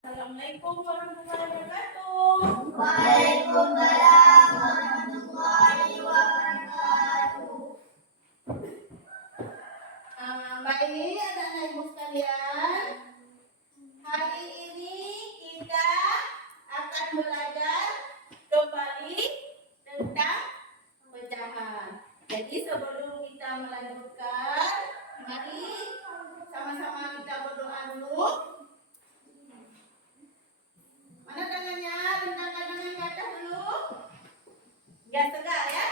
Assalamualaikum warahmatullahi wabarakatuh. Waalaikumsalam warahmatullahi wabarakatuh. Baik, anak-anak ibu sekalian, hari ini kita akan belajar kembali tentang pecahan. Jadi sebelum kita melanjutkan, mari sama-sama kita berdoa dulu. Mana tangannya? Rentangkan tangan ke atas dulu. Biar tegak ya.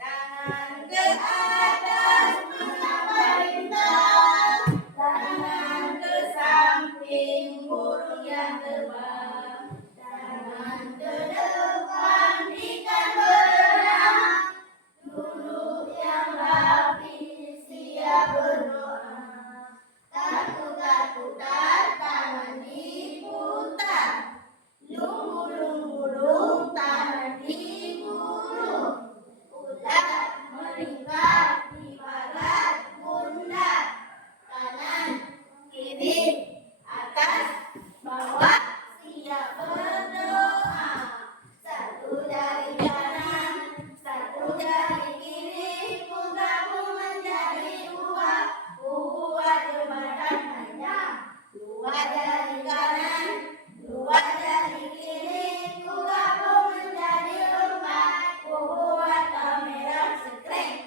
Tangan ke atas mengambil bintang, tangan ke samping burung yang terbang, tangan ke depan ikan berenang, duduk yang rapi siap berdoa. Takut-takutan tangan diputar, lumbu-lumbu tangan digulung, ulat melingkar di barat pundak, kanan kiri atas bawah siap berdoa. Satu jari kanan, satu jari kiri, bergabung menjadi dua, buat jembatan panjang. Dua jari kanan, dua jari kiri, bergabung menjadi empat, buat kamera sekret.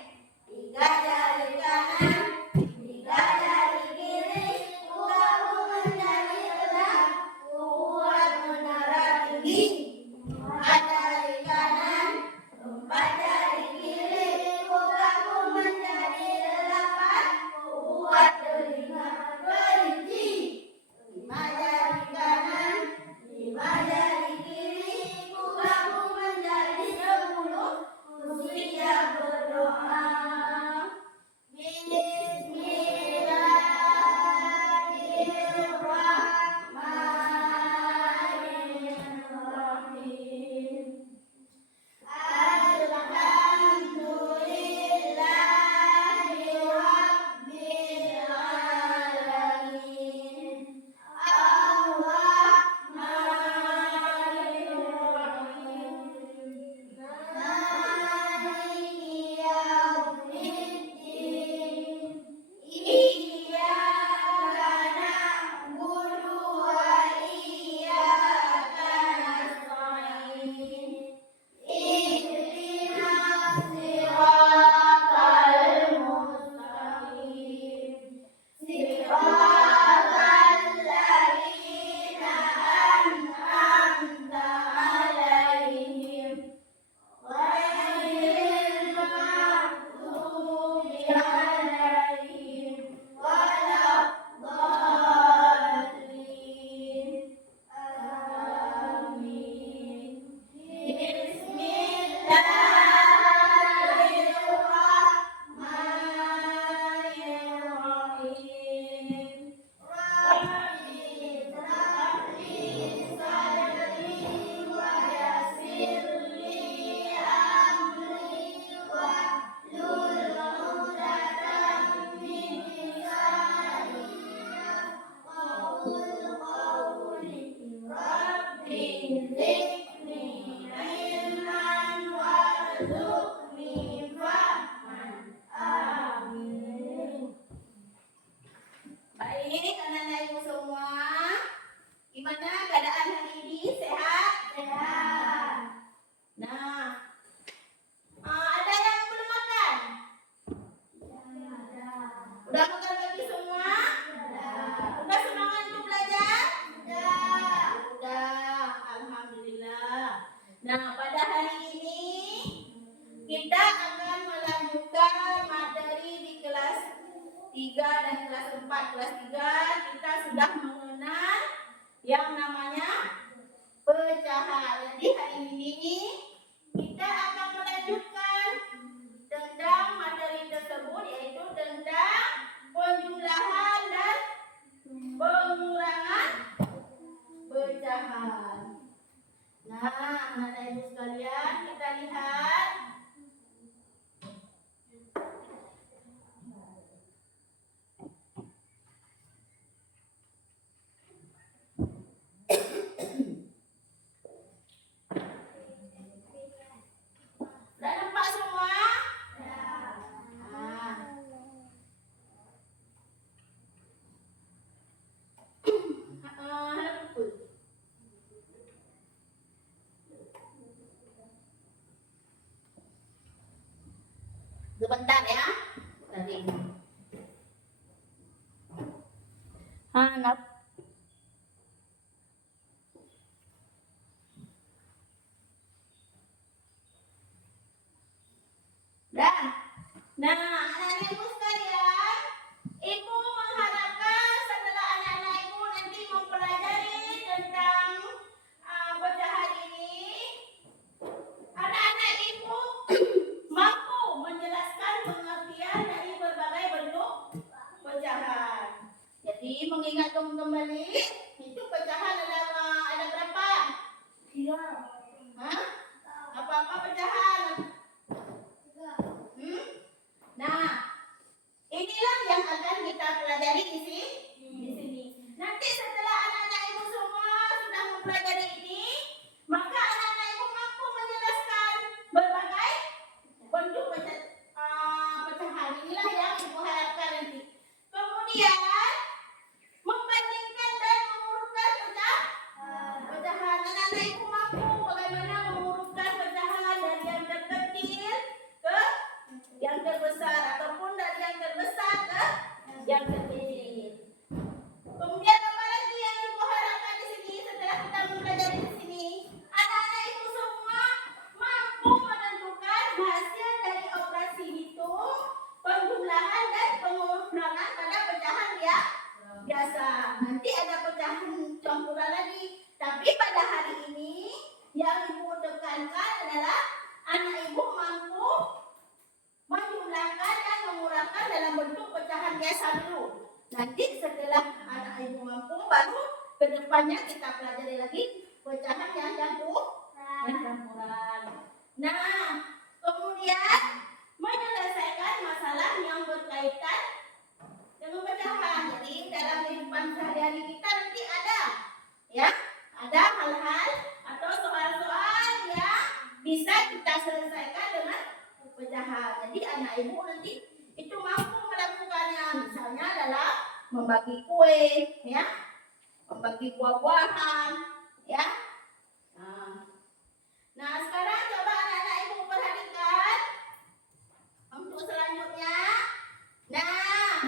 Tiga jari kanan, tiga jari kiri, bergabung menjadi enam, buat menara tinggi. Empat jari kanan, empat jari kiri, bergabung menjadi delapan, buat telinga kelinci. Lima jari kanan, lima jari kiri, bergabung menjadi 10, siap berdoa. Bismillahirrahmanirrahim. Alhamdulillahi rabbil alamin. Ar-Rahmanir-Rahim. Maliki yaumiddin. Iyyaka na'budu wa iyyaka nasta'in. Ihdinas siratal mustaqim. Siratal ladzina an'amta 'alaihim ghairil maghdubi 'alaihim waladdallin. Amin. Bismillahirrahmanirrahim. Rabbi shrah li sadri wa yassir li amri wahlul 'uqdatam min lisani yafqahul qawli. Rabbi zidni ilman warzuqni fahman. Amin. Baik, anak-anak ibu semua, gimana keadaan hari ini? Sehat? Sehat. Nah, ada yang belum makan? Udah makan pagi semua? Udah semangat untuk belajar? Udah, alhamdulillah. Nah, pada hari ini kita akan melanjutkan materi di kelas 3 dan kelas 4. Kelas 3 kita sudah mengenal yang namanya Hanap. Dah. Nah, anak-anak ibu sekalian, ibu mengharapkan setelah anak-anak ibu nanti mempelajari tentang pecahan ini, anak-anak ibu mampu menjelaskan pengertian dari berbagai bentuk pecahan. Jadi mengingatkan kembali, itu pecahan ada berapa? 3. Hah? Apa-apa pecahan? Nah, inilah yang akan kita pelajari di sini. Nanti setelah anak-anak ibu semua sudah mempelajari ini, maka anak-anak ibu mampu menjelaskan berbagai bentuk pecahan. Inilah yang ibu harapkan nanti. Kemudian membandingkan dan mengurutkan pecahan. Anak-anak ibu mampu bagaimana mengurutkan pecahan dari yang terkecil ke yang terbesar ataupun dari yang terbesar ke yang terkecil. Kemudian apa lagi yang ibu harapkan di sini setelah kita mempelajari di sini? Anak-anak ibu semua mampu menentukan hasil dari operasi hitung, penjumlahan dan pengurangan pada pecahan ya biasa. Nanti ada pecahan campuran lagi. Tapi pada hari ini yang ibu tekankan adalah anak ibu mampu menjumlahkan dan mengurangkan dalam bentuk pecahan biasa dulu. Nanti setelah anak ibu mampu, baru kedepannya kita pelajari lagi pecahan yang campuran. Nah, kemudian menyelesaikan masalah yang berkaitan dengan pecahan. Jadi dalam kehidupan sehari-hari kita nanti ada hal-hal atau soal-soal yang bisa kita selesaikan dengan pecahan. Jadi anak ibu nanti itu mampu melakukannya, misalnya dalam membagi kue, ya, membagi buah-buahan, ya. Nah, sekarang coba anak-anak ibu perhatikan untuk selanjutnya. Nah,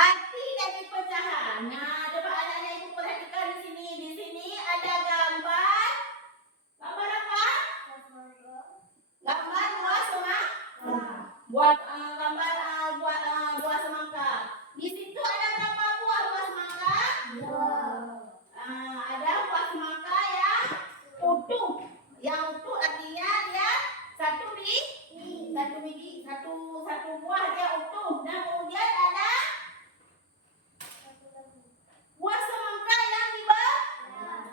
arti dari pecahan. Nah, coba anak-anak ibu perhatikan di sini. Di sini ada gambar. Gambar apa? Gambar buah semangka. Buah semangka. Di situ ada berapa buah semangka? 2. Ada buah semangka yang utuh. Yang utuh artinya dia satu buah dia utuh. Nah, kemudian ada buah semangka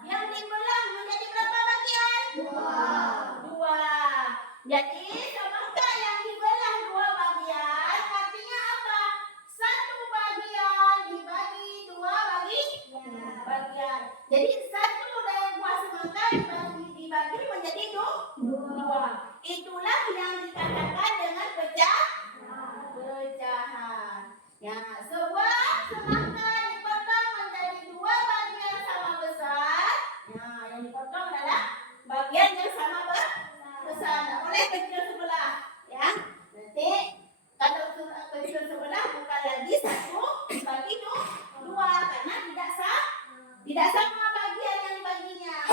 yang dibelah menjadi berapa bagian? 2. Jadi semangka yang dibelah 2 bagian artinya apa? 1 bagian dibagi 2 bagian. Jadi 1 dari buah semangka dibagi menjadi 2. Itulah yang dikatakan dengan pecahan. Ya, sebuah semangka dipotong menjadi 2 bagian sama besar. Nah, yang dipotong adalah bagian yang sama besar. Tidak boleh kecil sebelah, ya. Nanti kalau kecil sebelah bukan lagi 1 bagi 2 karena tidak sama bagian yang dibaginya.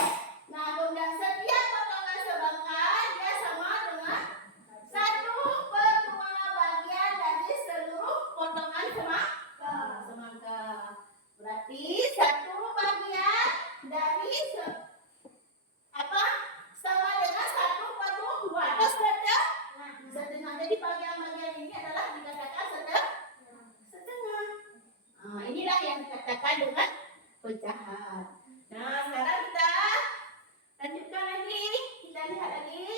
Nah, kemudian setiap potongan semangka dia sama dengan 1/2 bagian dari seluruh potongan semangka. Berarti 1 bagian dari sama dengan 1/2 atau setengah. Jadi bagian-bagian ini adalah dikatakan setengah. Inilah yang dikatakan dengan pecahan. Nah, sekarang kita lanjutkan lagi. Kita lihat lagi.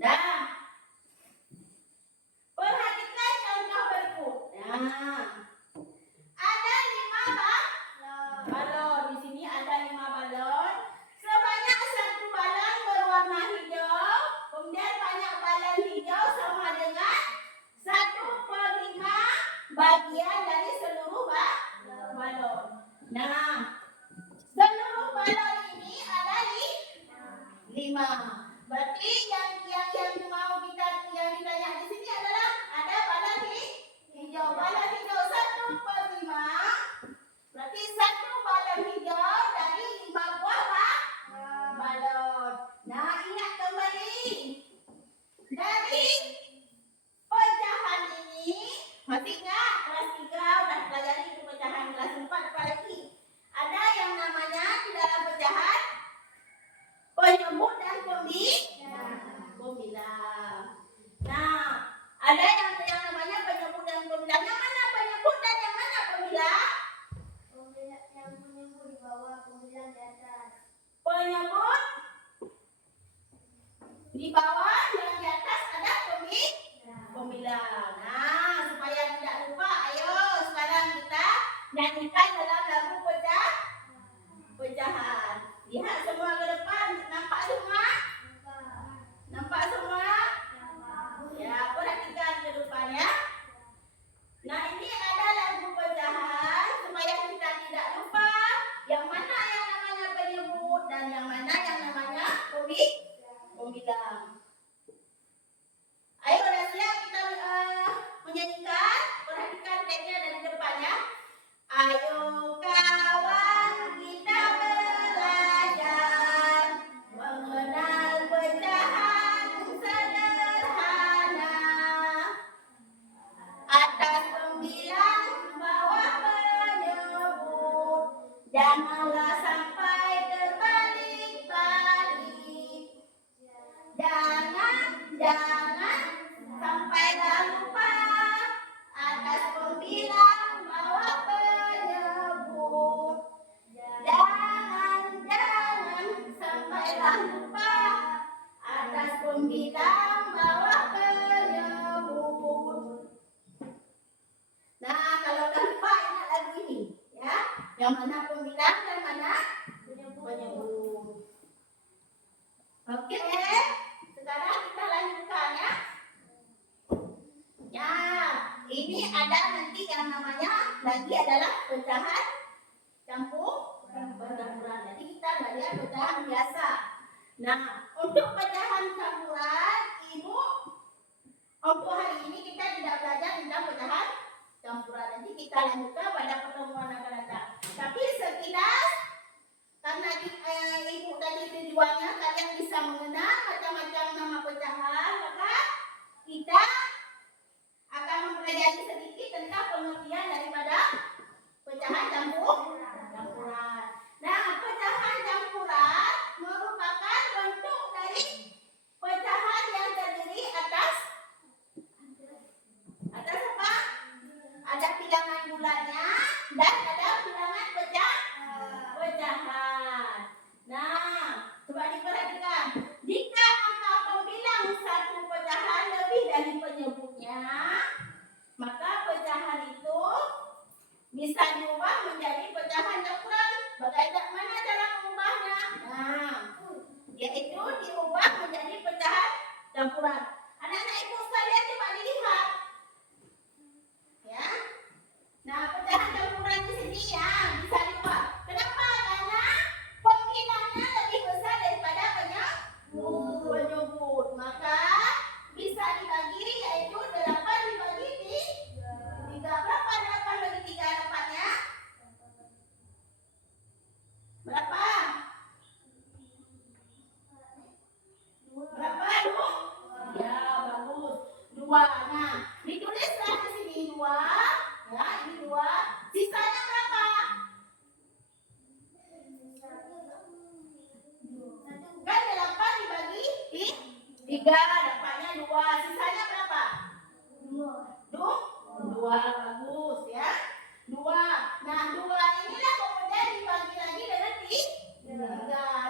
Nah, perhatikan contoh berikut. Nah, ada 5 balon. Di sini ada 5 balon. Sebanyak 1 balon berwarna hijau. Kemudian banyak balon hijau sama dengan 1/5 bagian dari seluruh pemilang. Yang mana penyebut dan yang mana pemilang? Yang menyebut di bawah, pemilang di atas. Penyebut di bawah, yang di atas ada pemilang. Nah, supaya tidak lupa, ayo sekarang kita nyanyikan dalam lagu pecahan. Lihat semua ke depan, nampak semua? Nampak semua? Ya, perhatikan ke depan ya. Nah, ini ada lagu pecahan supaya kita tidak lupa yang mana yang namanya penyebut dan yang mana yang namanya pemilang. Ayo, sudah siap kita menyanyikan? Perhatikan teknya dari depan ya. Ayo kawan, kita belajar mengenal pecahan sederhana. Atas pembilang, bawah penyebut, janganlah sampai terbalik-balik. Jangan sampailah lupa. Atas pembilang, bawah penyebut, jangan sampailah lupa. Atas pembilang, bawah penyebut. Nah, kalau udah lupa ingat lagu ini ya. Yang mana pembilang dan mana penyebut. Oke, sekarang kita lanjutkan ya. Ya, ini ada nanti yang namanya lagi adalah pecahan campur campuran. Jadi kita belajar pecahan biasa. Nah, untuk pecahan campuran, Ibu, untuk hari ini kita tidak belajar tentang pecahan campuran. Nanti kita lanjutkan pada pertemuan akan datang. Tapi sekilas, karena Ibu tadi tujuannya kalian bisa mengenal macam-macam nama pecahan, maka kita akan mempelajari sedikit tentang pengertian daripada pecahan campuran. Nah, pecahan campuran merupakan bentuk dari pecahan yang terdiri atas apa? Ada bilangan bulatnya dan ada bilangan pecahan. Nah, coba diperhatikan. Jika angka pembilang satu pecahan lebih dari penyebutnya, maka pecahan itu bisa diubah menjadi pecahan campuran. Bagaimana cara mengubahnya? Nah, yaitu diubah menjadi pecahan campuran. Anak-anak Ibu sekalian coba dilihat. Ya. Nah, pecahan campuran di sini ya bisa diubah. Kenapa? Karena pembilangnya lebih besar daripada penyebut. Maka bisa dibagi, yaitu 8 dibagi 3. Berapa 8 bagi 3 dapatnya? Berapa? Berapa? 2? Ya, bagus. 2. Nah, ditulislah di sini 2. Ya, ini 2. Sisanya berapa? Kan 8 dibagi 3, dapatnya 2. Sisanya berapa? 2. Bagus ya. 2. Nah, 2 inilah kemudian dibagi lagi dengan 3.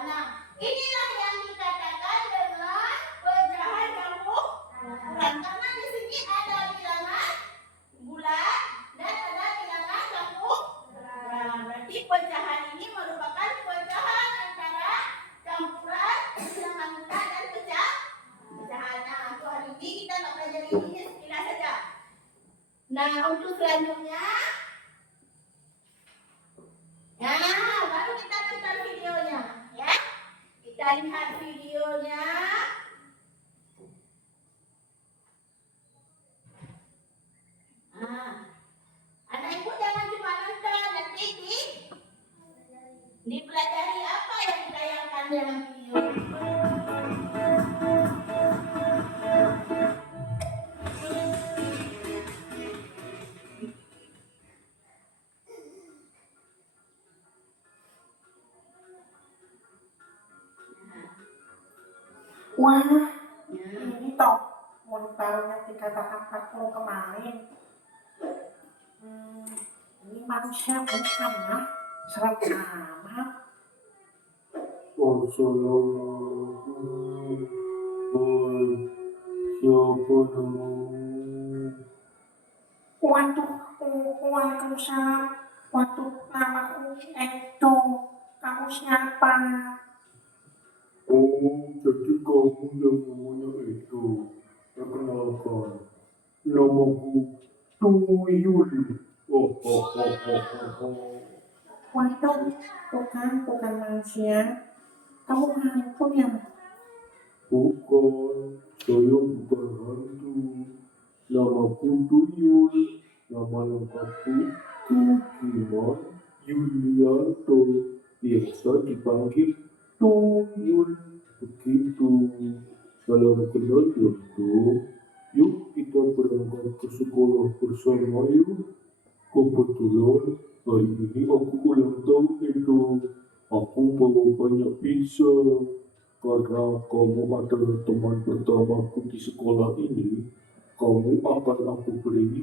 Nah, inilah yang dikatakan dengan pecahan campuran. Karena di sini ada bilangan bulat dan ada bilangan campuran. Berarti pecahan ini merupakan pecahan antara campuran, bilangan bulat dan pecahan. Nah, untuk hari ini kita tak pelajari ini sekilas saja. Nah, untuk selanjutnya, baru kita tonton videonya, ya. Kita lihat videonya. Anak Ibu jangan cuma nonton, nanti dipelajari apa yang ditayangkan dalam video. Wah, ini toh mau tahu yang dikatakan 40 kemarin. manusia bukan ya? Serem amat. Assalamualaikum. Hai, siapa namamu? Waduh, waalaikumsalam. Waduh, namaku Edo. Kamu siapa? Oh, jadi kamu yang namanya itu. Perkenalkan, namaku Tuyul. Oh, oh, oh, oh, oh, oh. Waduh, bukan manusia. Kamu hantu ya? Bukan, saya bukan hantu. Namaku Tuyul. Nama lengkapku Tukiman Yulianto. Biasa dipanggil Tuyul. Begitu. Salam kenal ya, Dok. Yuk kita berangkat ke sekolah bersama yuk. Kebetulan hari ini aku ulang tahun itu. Aku bawa banyak pizza. Karena kamu adalah teman pertamaku di sekolah ini, kamu akan aku beri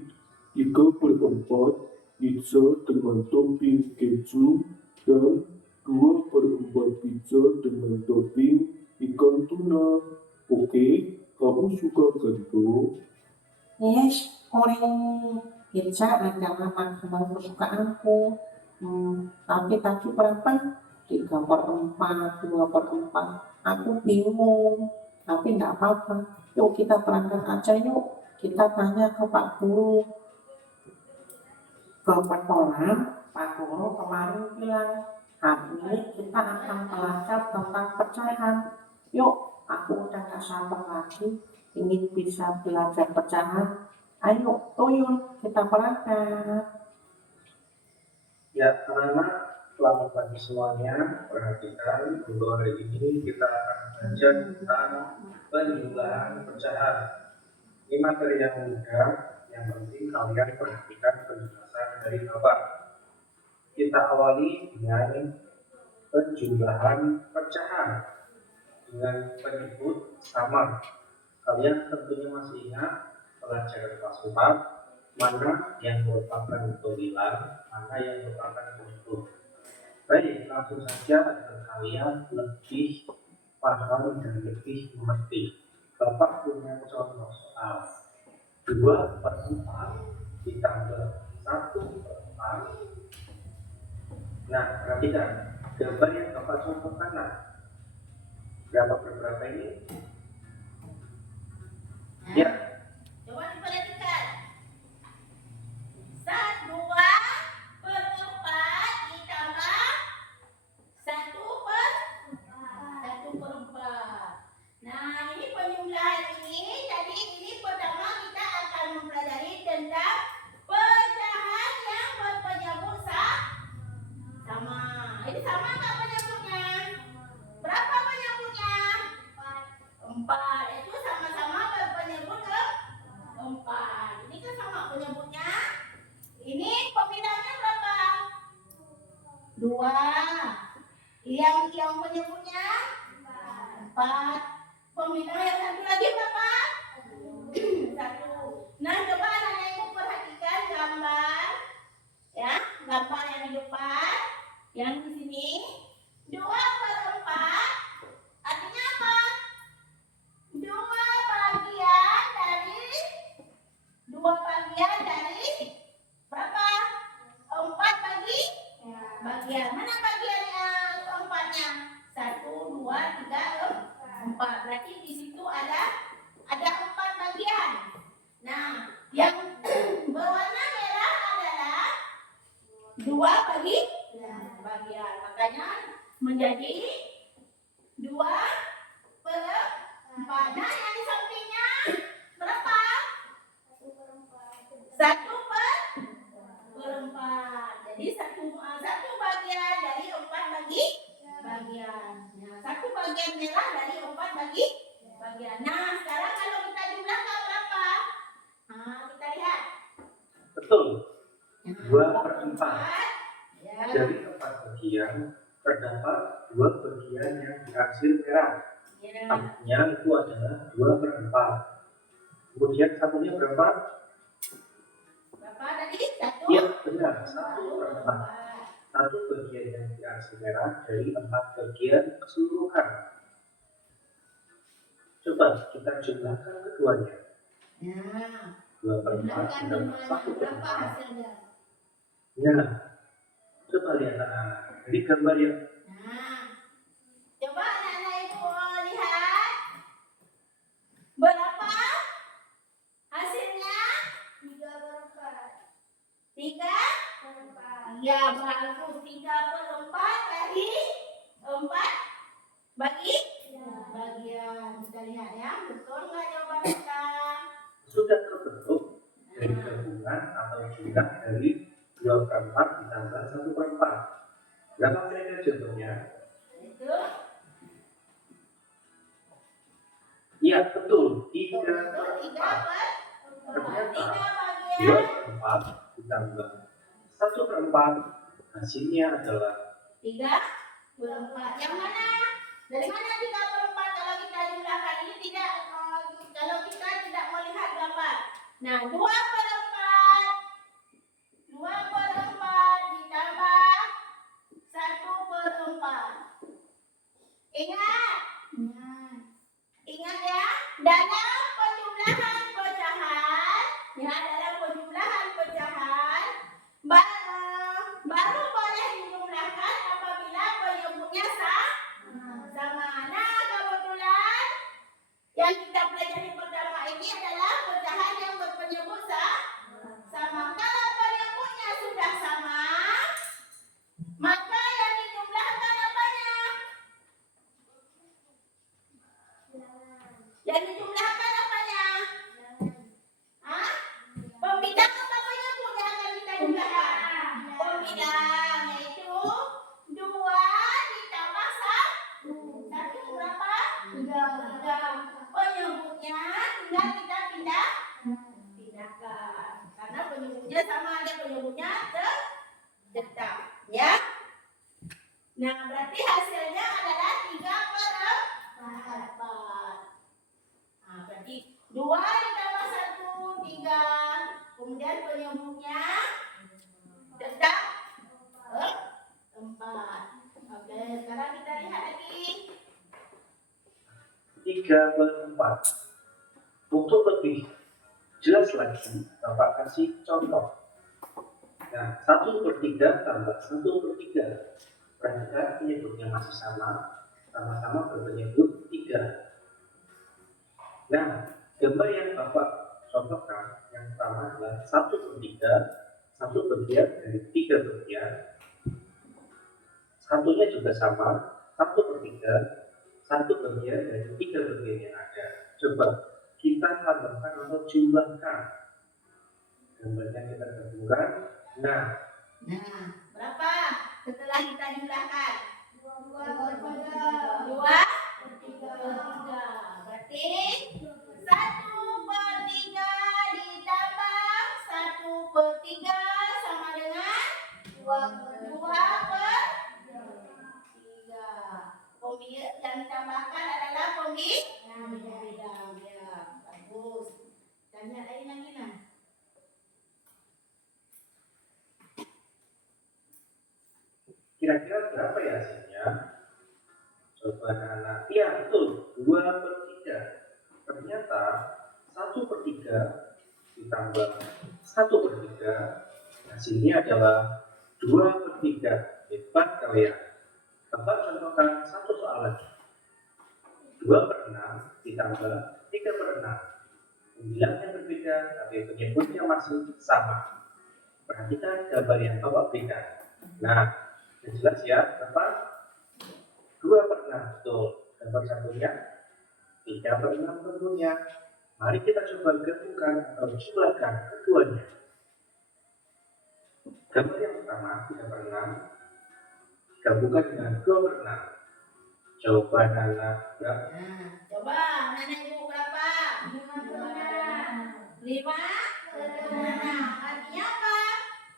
3/4 pizza dengan topping keju dan 2/4 pizza dengan topping ikan tuna. Oke, kamu suka kan, Bro? Yes, pizza adalah makanan kesukaanku. Tapi berapa? 3/4, 2/4. Aku bingung. Tapi nggak apa-apa. Yuk kita berangkat aja yuk. Kita tanya ke Pak Guru. Kebetulan Pak Guru kemarin bilang, hari ini kita akan belajar tentang pecahan. Yuk, aku udah gak sabar lagi ingin bisa belajar pecahan. Ayo, Tuyul, kita berangkat. Ya, anak-anak, selamat pagi semuanya. Perhatikan, untuk hari ini kita akan belajar tentang penjumlahan pecahan. Ini materi yang mudah, yang penting kalian perhatikan penjelasan dari Bapak. Kita awali dengan penjumlahan pecahan dengan penyebut sama. Kalian tentunya masih ingat pelajaran kelas 4, mana yang merupakan pembilang, mana yang merupakan bentuk. Baik, langsung saja agar kalian lebih paham dan lebih mengerti. Bapak punya contoh soal 2/4 ditambah 1/4. Nah, perhatikan gambar yang Bapak contohkan. Nah, berapa ini? Ya, Coba diperhatikan. 2/4 ditambah 1/4. Nah, ini penjumlahan ini. Tadi ini pertama kita akan mempelajari tentang pecahan yang berpenyebut sama. Ini sama nggak penyebutnya? Berapa penyebutnya? 4. Itu sama-sama berpenyebut 4. Ini kan sama penyebutnya. Ini pembedanya berapa? 2. Yang penyebutnya 4. Pembeda yang satu lagi berapa? 1. Nah, coba anak-anak ibu perhatikan gambar, ya, gambar yang di depan, yang di sini. 2/4 artinya apa? 2 bagian dari berapa? 4 bagian. Mana bagiannya keempatnya? 1, 2, 3, 4. Berarti di situ ada 4 bagian. Nah, yang berwarna merah adalah 2 bagian. Makanya menjadi 2/4. Nah, yang di sampingnya berapa? 1/4. Jadi satu bagian dari 4 bagian. Nah, 1 bagian merah dari 4 bagian. Nah, sekarang kalau kita jumlahkan berapa? Nah, kita lihat. betul. 2/4. Ya. Dari 4 bagian, terdapat 2 bagian yang dihasil merah. Ya. Artinya itu adalah 2/4. Kemudian satunya berapa? Berapa tadi? Satu. Iya, benar. 1 Lalu per 4. empat. Satu bagian yang diarsir merah dari 4 bagian keseluruhan. Coba kita jumlahkan keduanya. Nah, 2 per 4 jumlahkan ditambah jumlahnya 1 per berapa 4. hasilnya? Nah, coba lihat anak-anak. Dari gambar yang Nah, coba anak-anak ibu lihat berapa hasilnya? 3/4. 3. 4. Ya bagus. 3/4 dari 4 bagi bagian. Kita lihat ya, betul nggak jawaban kita? sudah terbentuk dari gabungan atau jumlah dari 2 per 4 ditambah 1 per 4. Berapa kira-kira contohnya? Itu Iya, betul. 3 betul per 3 4. per 4. 3 2 bagian per 4 ditambah 1 per 4. Hasilnya adalah 3/4. Yang mana? Dari mana 3/4 kalau kita jumlahkan ini tidak kalau kita tidak melihat gambar. Nah, 2/4. 2/4 ditambah 1/4. Ingat? Ingat ya, dalam penjumlahan pecahan, baru boleh dijumlahkan apabila penyebutnya sama. Nah, kebetulan yang kita pelajari pertama ini adalah pecahan yang berpenyebut sama. Kalau penyebutnya sudah sama, maka yang dijumlahkan apanya? Yang dijumlahkan apanya? Hah? Pembidang apa penyebut yang akan kita jumlahkan? Pembidang, yaitu 2 ditambah 1. 1 berapa? 3. Penyebutnya tinggal kita pindahkan. Karena penyebutnya sama, ada penyebutnya tetap. Ya. Nah, berarti hasilnya adalah 3/4. Nah, berarti 2 ditambah 1, 3. Kemudian penyebutnya tetap 4. Oke, sekarang kita lihat lagi. 3 per 4. Untuk lebih jelas lagi, Bapak kasih contoh. Nah, 1/3 tambah 1/3. Perhatikan penyebutnya masih sama-sama berpenyebut 3. Nah, gambar yang Bapak contohkan yang pertama adalah 1/3, 1 bagian dari 3 bagian. Satunya juga sama, 1/3, 1 bagian dari 3 bagian yang ada. Coba kita tambahkan atau jumlahkan. Gambarnya kita gabungkan. Nah, Berapa setelah kita jumlahkan? 2/3. 2/3. Berarti 1/3 ditambah 1/3 sama dengan 2/3. Yang ditambahkan adalah pembidang. Ya, bagus. Tanya lagi nah. kira-kira berapa ya hasilnya? Coba anak-anak. Iya, betul. 2/3. Ternyata 1/3 ditambah 1/3 hasilnya adalah 2/3. Hebat kalian. Bapak contohkan satu soal lagi. 2/6 ditambah 3/6. Bilangnya berbeda, tapi penyebutnya masih sama. Perhatikan gambar yang Bapak berikan. Nah, jelas ya, Bapak 2/6 betul. Gambar satunya 3/6 tentunya. Mari kita coba gabungkan atau jumlahkan keduanya. Gambar yang pertama 3/6 gabungkan dengan 2/6. Coba anak berapa? Nah, coba anak ibu berapa? 5. Artinya apa?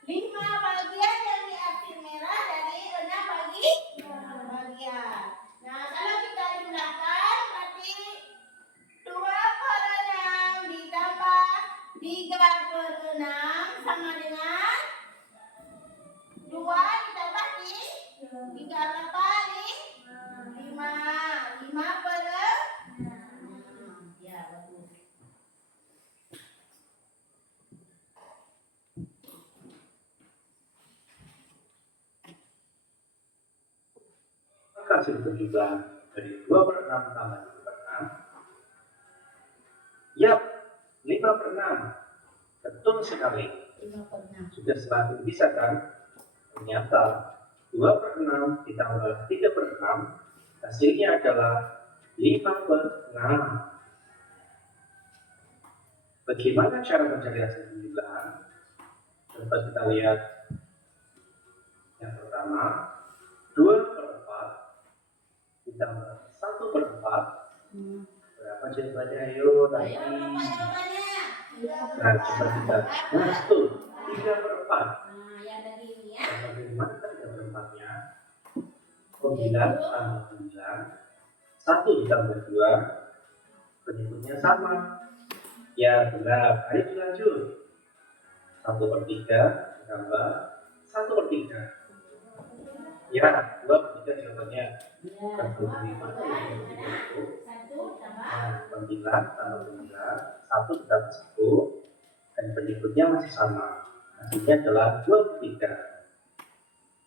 5 bagian yang diarsir merah dari 6 bagian. Nah, kalau kita jumlahkan berarti 2/6 ditambah 3/6 sama dengan 2 ditambah 3 berapa nih? 5. 5 per ya bagus. Maka hasil perjumlahan dari 2/6 tambah 3/6. Yap, 5/6. Betul sekali. 5 per 6. Sudah semakin bisa kan? Ternyata 2/6 ditambah 3/6 hasilnya adalah 5/6. Bagaimana cara mencari hasil perjumlahan? Coba kita lihat. Yang pertama, 2/4 ditambah 1/4. Berapa jawabannya? Ayo tadi. Ayo berapa jawabannya? Nah, coba kita. Nah, betul. 3/4. Nah, yang tadi ini ya. Nah, bagaimana 3/4-nya? 9 tambah 9. 1 ditambah 2. Penyebutnya sama. Ya, benar. Ayo lanjut. 1/3 ditambah 1/3. Ya, 2/3 jawabannya. Ya. 1/5 itu. 1 tambah Nah, 9 tambah 9. 1 ditambah 1. Dan penyebutnya masih sama. Hasilnya adalah 2/3.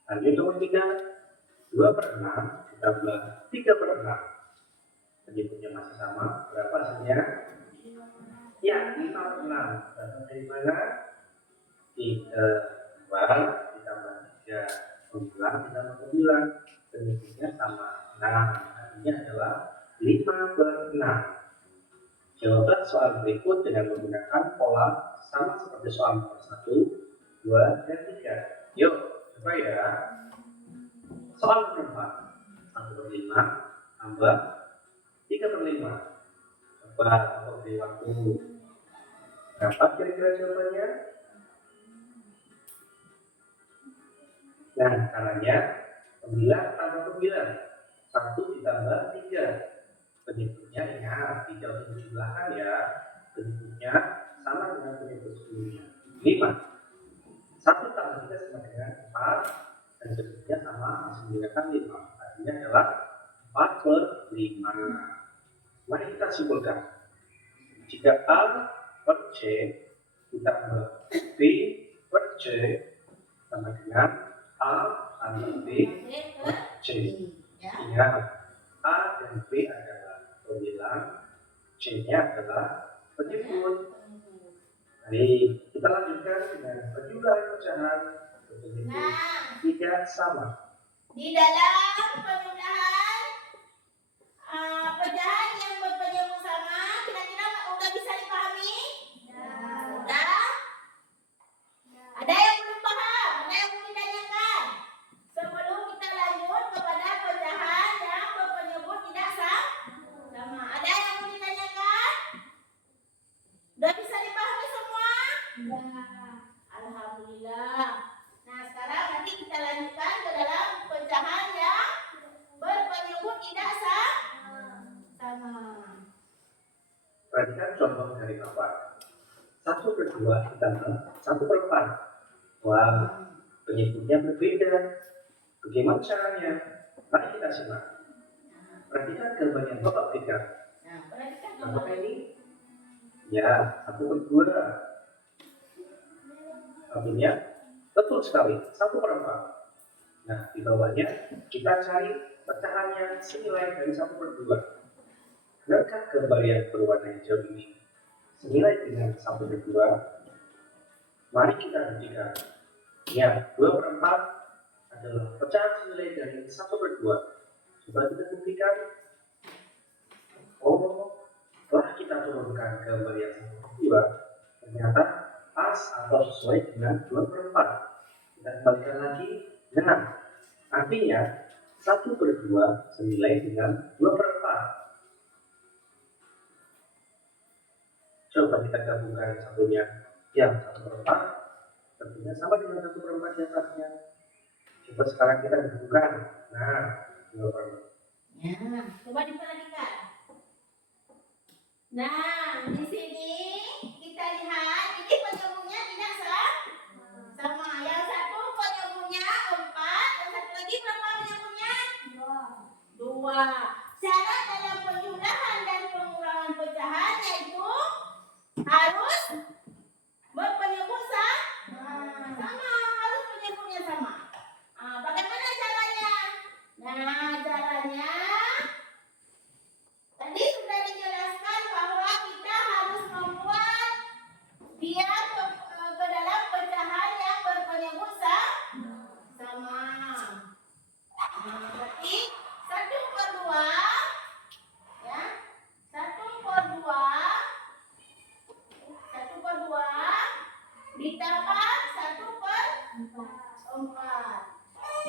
Lanjut nomor 3. 2/6 ditambah 3/6. Penyebutnya masih sama. Berapa hasilnya? Ya, 5/6. Dapat dari mana? 2 ditambah 3. 9 ditambah 9. Penyebutnya sama. Nah, hasilnya adalah 5/6. Jawaban soal berikut dengan menggunakan pola sama seperti soal nomor 1, 2, dan 3. Yuk, coba ya. Soal nomor 4. 1/5 tambah 3/5. Coba untuk beri waktu. Berapa kira-kira jawabannya? Nah, caranya 9 tambah 9. 1 ditambah 3. Penyebutnya ingat, tidak usah dijumlahkan ya. Penyebutnya sama dengan penyebut sebelumnya. 5. 1 tambah 3 sama dengan 4. Dan penyebutnya sama masih menggunakan 5. Artinya adalah 4/5. Mari kita simpulkan. Jika A per C ditambah B per C sama dengan A tambah B per C. ya. Ingat, A dan B adalah pembilang, C-nya adalah penyebut. Mari kita lanjutkan dengan penjumlahan pecahan berpenyebut Nah, 3 sama. di dalam penjumlahan pecahan yang berpenyebut sama, kira-kira udah bisa dipahami? Udah? Ada yang belum paham? Ada yang mau ditanyakan? Sebelum kita lanjut kepada pecahan yang berpenyebut tidak sama. Ada yang mau ditanyakan? Udah bisa dipahami semua? Alhamdulillah. Nah, sekarang nanti kita lanjutkan ke dalam pecahan yang berpenyebut tidak sama. Perhatikan contoh dari Bapak. 1/2 ditambah 1/4. Wah, penyebutnya berbeda. Bagaimana caranya? Mari kita simak. Perhatikan gambar yang Bapak berikan. Nah, perhatikan Contoh gambar ini. Ya, 1/2. Artinya, betul sekali, 1/4. Nah, di bawahnya kita cari pecahannya senilai dari 1/2. Benarkah gambar yang berwarna hijau ini senilai dengan 1/2? Mari kita buktikan. Ya, 2/4 adalah pecahan senilai dari 1/2. Coba kita buktikan. Oh, setelah kita turunkan gambar yang 1/2, ternyata pas atau sesuai dengan 2/4. Kita kembalikan lagi. Nah, artinya 1/2 senilai dengan 2/4. Coba kita gabungkan satunya yang 1/4 tentunya sama dengan 1/4 yang atasnya. Coba sekarang kita gabungkan. Nah, 2/4. Ya, coba diperhatikan. Nah, di sini kita lihat ini penyebutnya tidak Berarti 1/2 ya. 1/2 ditambah 1/4.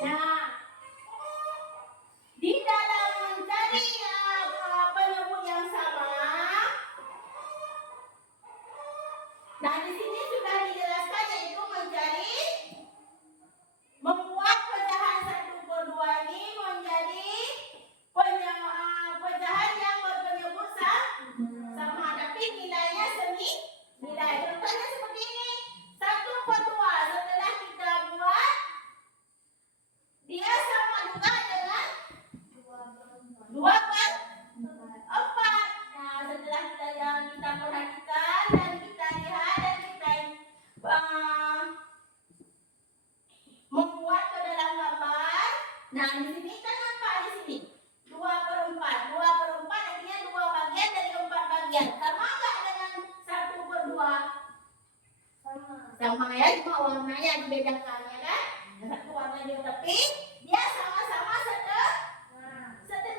Nah, di dalam mencari penyebut yang sama, nah di sini sudah dijelaskan yaitu mencari membuat pecahan 1/2 ini menjadi pecahan yang berpenyebut sama, tapi nilainya nilai. Contohnya seperti ini, 1/2 setelah kita buat dia sama juga dengan 2/4. Nah, setelah kita perhatikan dan kita lihat dan kita membuat ke dalam gambar. Nah, di sini kan apa di sini? 2/4. 2/4 artinya 2 bagian dari 4 bagian. Sama enggak dengan 1/2? Sama ya, cuma warnanya dibedakan ya kan? Satu warna juga tapi dia sama-sama setengah.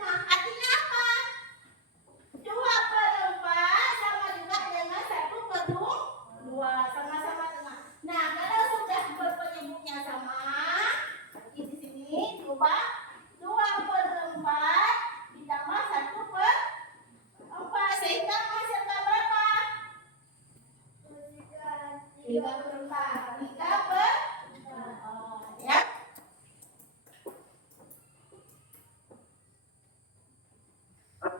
Artinya apa? 2/4 sama juga dengan 1/2, sama-sama tengah. Nah, kalau sudah berpenyebutnya sama, di sini coba 2/4 ditambah 1/4 sehingga menghasilkan berapa? 3/4. 3/4 ya.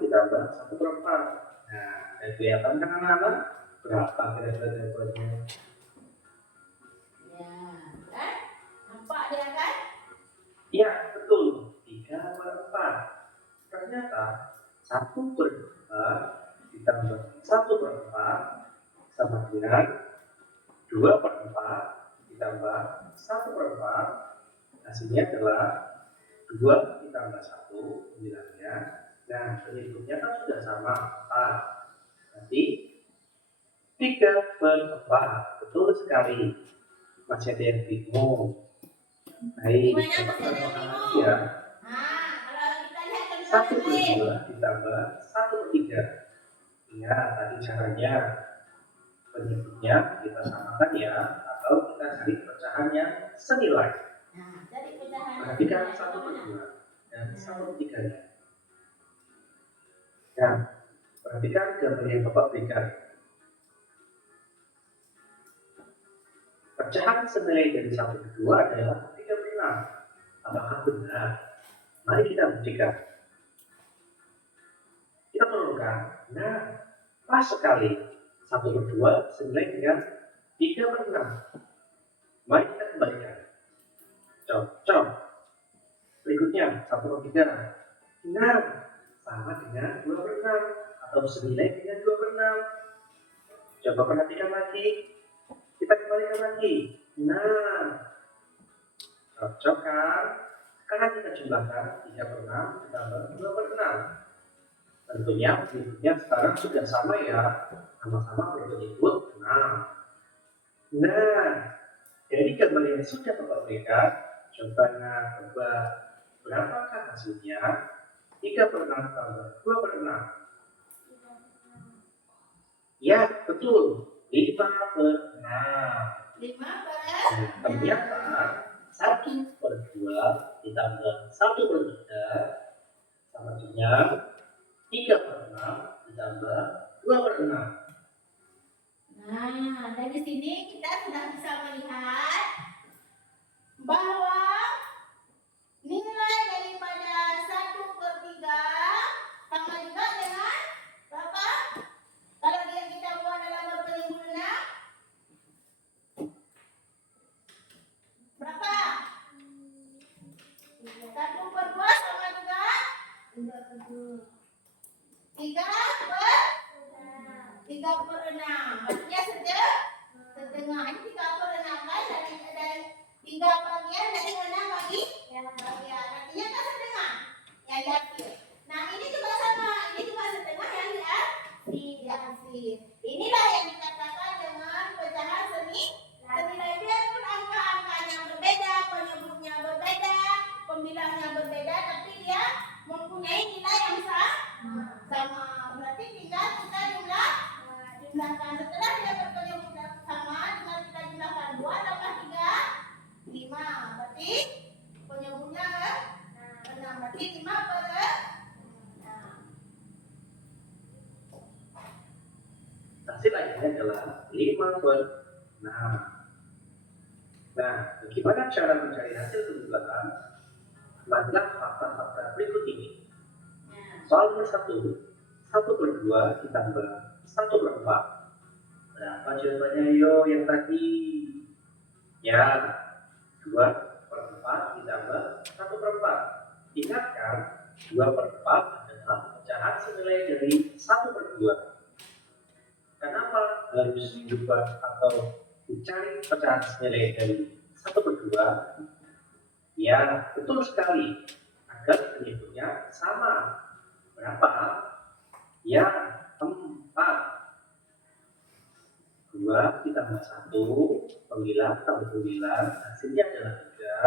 Ditambah 1/4. Nah, kelihatan kan anak-anak berapa kira-kira jawabannya? Ya, kan? Nampak dia kan? Iya, betul. 3/4. Ternyata 1/2 ditambah 1/4 sama dengan 2/4 ditambah 1/4. Hasilnya adalah 2 ditambah 1 nilainya. Nah, penyebutnya kan sudah sama 4. Nanti 3/4. Betul sekali. Masih ada yang bingung. Baik, ya. Nah, kalau kita lihat ke 1/2 ditambah 1/3. Ya, tadi caranya penyebutnya kita samakan ya, atau kita cari pecahan yang senilai. Nah, jadi pecahan Perhatikan 1/2 dan 1/3-nya. Nah, perhatikan gambar yang Bapak berikan. Pecahan senilai dari 1/2 adalah 3/6. Apakah benar? Mari kita buktikan. Kita turunkan. Nah, pas sekali. 1/2 senilai dengan 3/6. Mari kita kembalikan. Cocok. Berikutnya 1/3. Nah, sama dengan 2/6 atau senilai dengan 2/6. Coba perhatikan lagi. Kita kembalikan lagi. Nah, cocok kan? Sekarang kita jumlahkan 3/6 ditambah 2/6. Tentunya penyebutnya sekarang sudah sama ya. Sama-sama berpenyebut 6. Nah, dari gambar yang sudah Bapak berikan, coba tebak berapakah hasilnya? 3/6 tambah 2/6. Ya, betul. 5/6. 5/6. Ternyata 1/2 ditambah 1/3 sama dengan 3/6 ditambah 2/6. Nah, dari sini kita sudah bisa melihat bahwa nilai daripada 1/3 sama juga dengan berapa? Kalau dia kita buat dalam berpenyebut 6, berapa? 1/2 sama juga 3/6. Maksudnya setengah. Ini 3/6 kan dari 3 bagian dari 6 bagian. Artinya kan setengah yang diambil. Nah, ini juga sama. Ini juga setengah yang diambil. Inilah yang dikatakan dengan pecahan senilai. Biarpun angka-angkanya berbeda, penyebutnya berbeda, pembilangnya berbeda, per 6. Nah, bagaimana cara mencari hasil penjumlahan? Amatilah fakta-fakta berikut ini. Soal nomor 1, 1/2 ditambah 1/4. Berapa jawabannya yo yang tadi? Ya, 2/4 ditambah 1/4. Ingatkan, 2/4 adalah pecahan senilai dari 1/2. Kenapa harus diubah atau dicari pecahan senilai dari 1/2? Ya, betul sekali. Agar penyebutnya sama. Berapa? Ya, 4. 2 ditambah 1, 9 tambah 9, hasilnya adalah 3.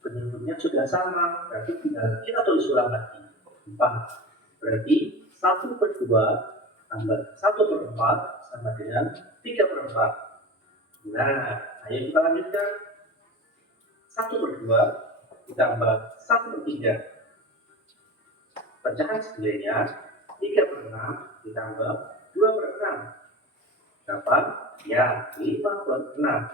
Penyebutnya sudah sama, berarti tinggal kita tulis ulang lagi. 4. Berarti 1/2 tambah 1/4 sama dengan 3/4. Nah, ayo kita lanjutkan. 1/2 ditambah 1/3. Pecahan senilainya 3/6 ditambah 2/6. Berapa? Ya, 5/6.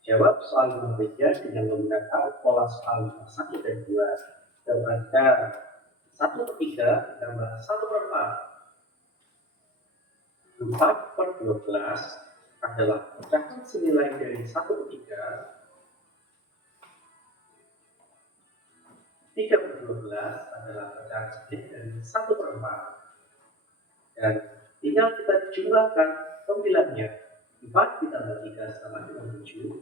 Jawab soal nomor 3 dengan menggunakan pola soal nomor 1 dan 2. Gambarkan 1/3 ditambah 1/4. 4/12 adalah pecahan senilai dari 1/3. 3/12 adalah pecahan senilai dari 1/4. Dan tinggal kita jumlahkan pembilangnya. 4 ditambah 3 sama dengan 7.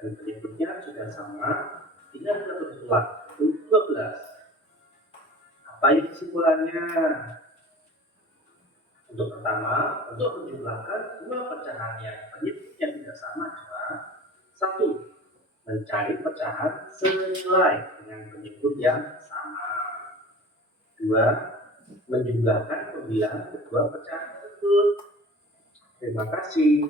Dan penyebutnya sudah sama. Tinggal kita tulis ulang. 12. Apa yang kesimpulannya? Untuk pertama, untuk menjumlahkan dua pecahan yang penyebutnya tidak sama adalah 1. Mencari pecahan senilai dengan penyebut yang sama. 2. Menjumlahkan pembilang kedua pecahan tersebut. Terima kasih.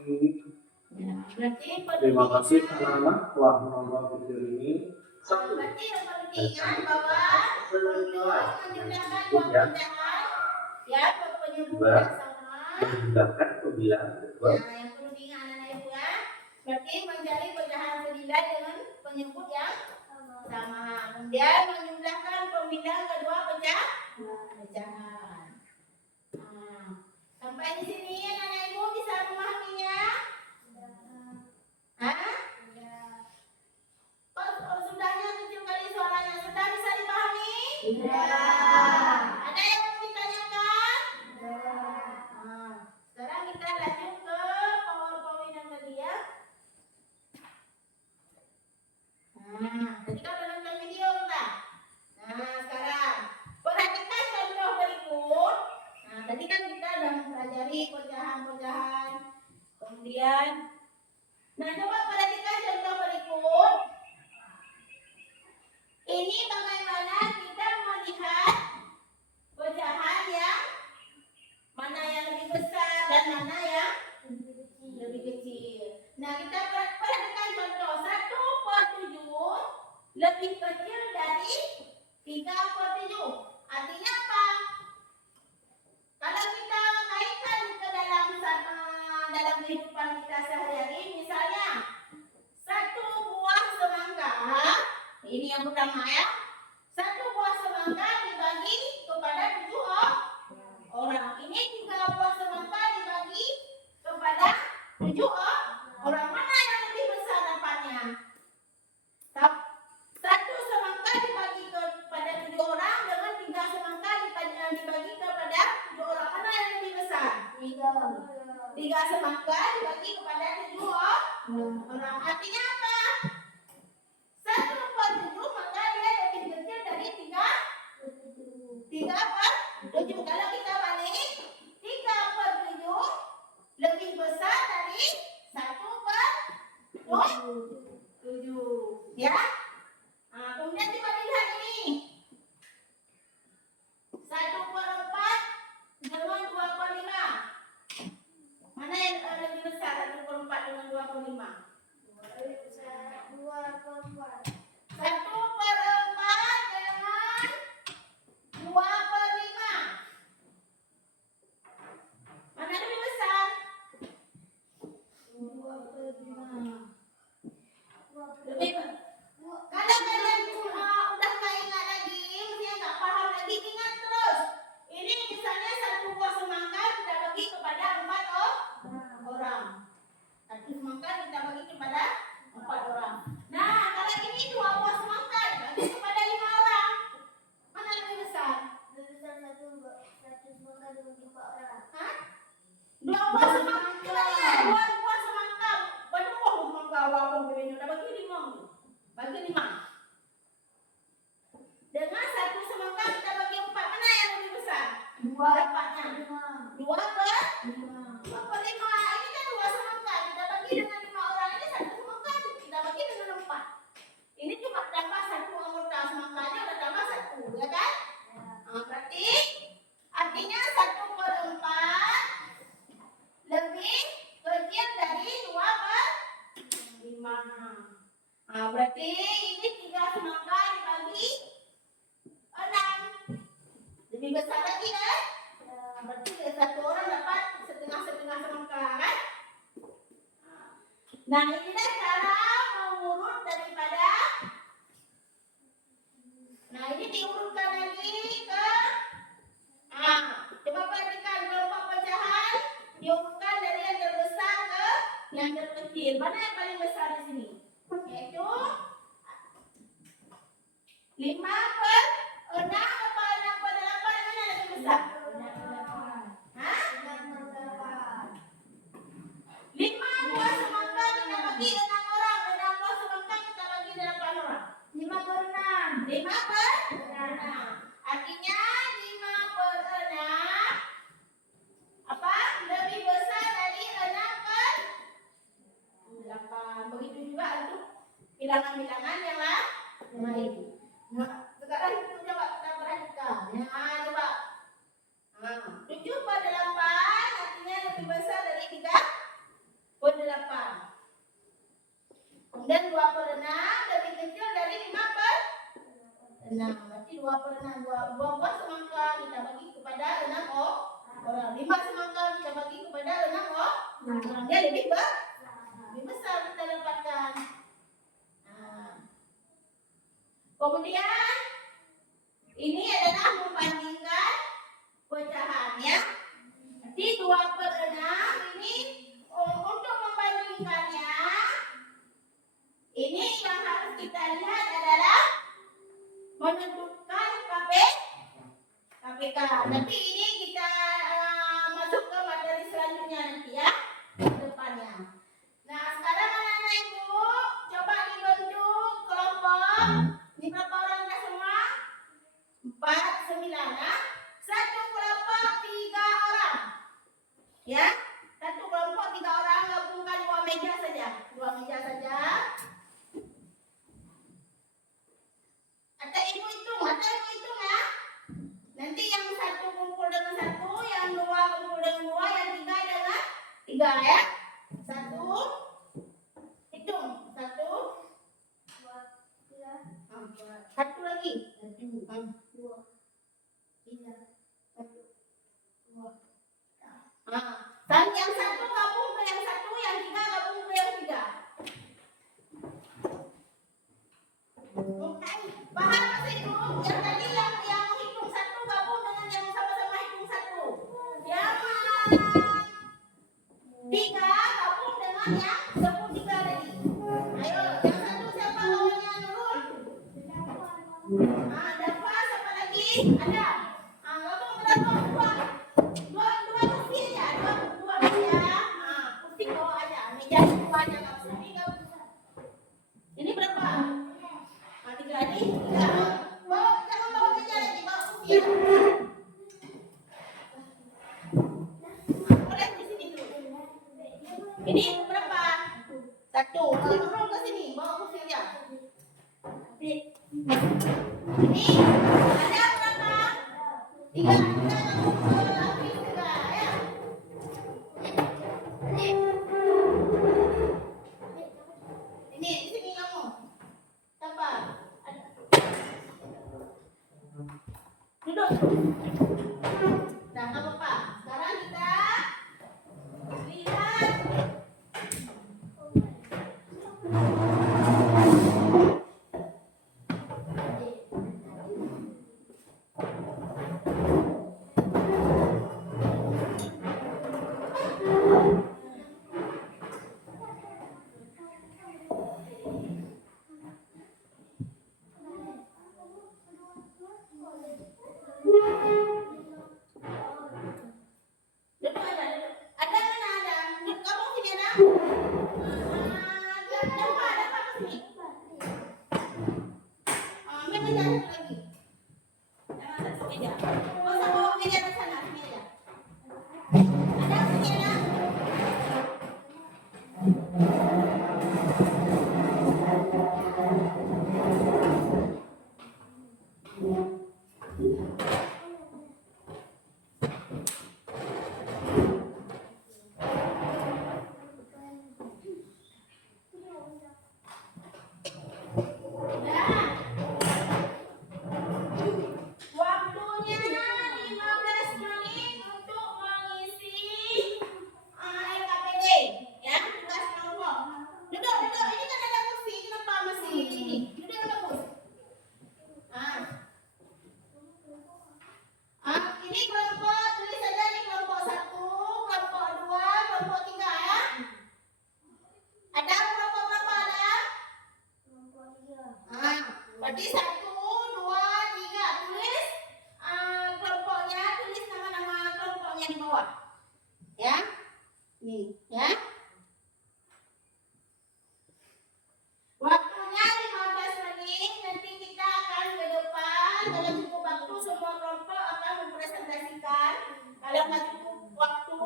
Terima kasih anak-anak telah menonton video ini. 1. Berarti yang perlu Mencari diingat bahwa pecahan senilai dengan penyebut yang sama. ya penyebut Dua. yang sama. Menjumlahkan pembilang kedua. Nah, yang perlu diingat anak-anak ibu ya. Berarti mencari pecahan senilai dengan penyebut yang sama. Kemudian menjumlahkan pembilang kedua pecahan. Nah, sampai di sini anak-anak ibu bisa memahaminya? Hah? Oh, sudahnya kecil kali suaranya. Sudah bisa dipahami? Ada yang mau ditanyakan? Nah, sekarang kita lanjut ke PowerPoint yang tadi ya. Nah, tadi kan udah nonton video enggak? Nah, sekarang perhatikan contoh berikut. Nah, tadi kan kita udah mempelajari pecahan-pecahan. Kemudian, nah coba perhatikan contoh berikut. Ini bagaimana kita melihat pecahan yang mana yang lebih besar dan mana yang lebih kecil. Nah, kita perhatikan contoh 1/7 lebih kecil dari 3/7. Artinya apa? Kalau kita kaitkan ke dalam kehidupan kita sehari-hari, misalnya 1 buah semangka, ini yang pertama ya. 1 buah semangka dibagi kepada 7 orang. Ini 3 buah semangka dibagi kepada 7 orang. Mana yang lebih besar dapatnya? 1 semangka dibagi kepada 7 orang dengan 3 semangka dibagi kepada 7 orang. Mana yang lebih besar? 3 semangka dibagi kepada 7 orang. Artinya apa? 1/7 maka dia lebih kecil dari 3/7. Kalau kita balik, 3/7 lebih besar dari 1/7. Ya. Nah, kemudian kita lihat ini. 1/4 dengan 2/5. Mana yang lebih besar 1/4 dengan 2/5? 1/4 dengan 2/5. Mana lebih besar? Bagi 5. Dengan 1 semangka kita bagi 4. Mana yang lebih besar? 2 Dapatnya 2 per 2 per 5. Ini kan 2 semangka. Kita bagi dengan 5 orang. Ini 1 semangka. Kita bagi dengan 4. Ini cuma tambah 1 anggota semangkanya udah tambah 1, ya kan? Berarti artinya 1 per 4 lebih kecil dari 2 per 5. Berarti ini 3 semangka dibagi 6. Lebih besar lagi kan? Berarti 1 orang dapat setengah-setengah semangka kan? Nah, inilah cara mengurut daripada. Nah, ini diurutkan lagi ke. Coba perhatikan kelompok pecahan diurutkan dari yang terbesar ke yang terkecil. Mana yang paling besar di sini? Yaitu 5 per 6 apa 6 per 8, mana lebih besar? 5 buah semangka kita bagi 6 orang, 6 buah semangka kita bagi 8 orang. 5 per 6. 5 per 6. Artinya 5 per 6 apa? Lebih besar dari 6 per 8. Begitu juga untuk bilangan-bilangan yang lain. Nah, sekarang kita coba kita perhatikan. Coba. 7 per 8 artinya lebih besar dari 3 per 8. Kemudian 2 per 6 lebih kecil dari 5 per 6. Berarti 2 per 6. 2 buah semangka kita bagi kepada 6 orang. 5 semangka kita bagi kepada 6 orang. Dia lebih besar kita dapatkan. Kemudian ini adalah membandingkan pecahannya. Jadi 2 per 6 ini untuk membandingkannya. Ini yang harus kita lihat adalah menentukan KPK. Nanti ini kita masuk ke materi selanjutnya nanti ya, ke depannya. Nah, sekarang anak-anak ibu coba dibentuk kelompok. Ini berapa orang dah semua? 4, 9. Satu kelompok 3 orang. Ya, satu kelompok 3 orang, gabungkan 2 meja saja. 2 meja saja. Atau ibu hitung ya. Nanti yang 1 kumpul dengan 1, yang 2 kumpul dengan 2, yang 3 dengan 3 ya. 1, hitung. 1, 2, 3, 4. 1 lagi. 1, 2, 3, 1, 2. Dan yang 1 gabung ke yang 1, yang 3 gabung ke yang 3. Paham masih ibu? Yang tadi yang hitung 1 gabung dengan yang sama-sama hitung 1. Yang 3 gabung dengan yang 13 tadi. Ayo, yang 1 siapa awalnya Nurul? Dafa, siapa lagi? Ada. Gabung berapa? 2 kursi aja. 2 meja. Kursi bawa aja. Meja itu banyak nggak usah. Ini nggak usah. Ini berapa? 3 lagi. 3. Jangan bawa meja lagi, bawa kursi. Boleh di sini dulu. Ini berapa? 1. Nurul ke sini, bawa kursi aja. Ini ada berapa? 3. Kita gabung ke lapis 3 ya. Ini di sini kamu. Siapa? Duduk. Nah, nggak apa-apa. Sekarang kita lihat. Duduk aja, duduk. Ada mana ada? Kamu sini ada? Dafa Waktunya 15 menit untuk mengisi LKPD ya, tugas kelompok. Duduk, ini kan ada kursi, kenapa masih ini? Duduk yang bagus. Ini kelompok, tulis saja nih kelompok 1, kelompok 2, kelompok 3 ya. Ada kelompok berapa ada? Berarti 1, 2, 3. Tulis kelompoknya, tulis nama-nama kelompoknya di bawah. Ya. Nih, ya. Waktunya 15 menit. Nanti kita akan ke depan. Kalau cukup waktu, semua kelompok akan mempresentasikan. Kalau nggak cukup waktu,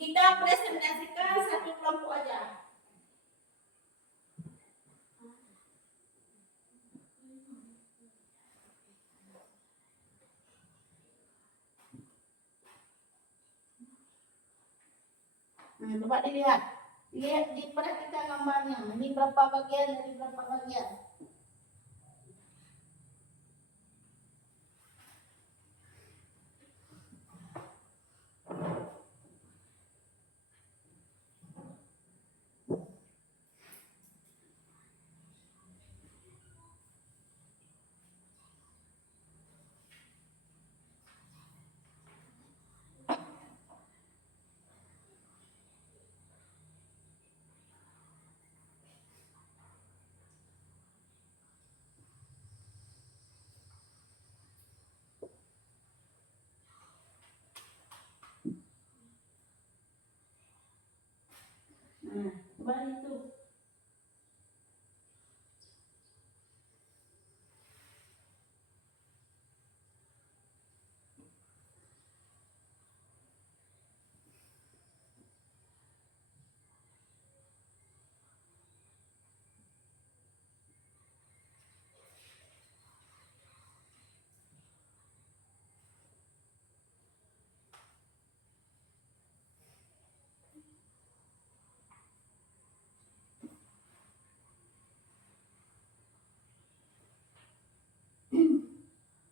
kita presentasikan satu kelompok aja. Coba dilihat, diperhatikan gambarnya. Ini berapa bagian dari berapa bagian? Coba itu.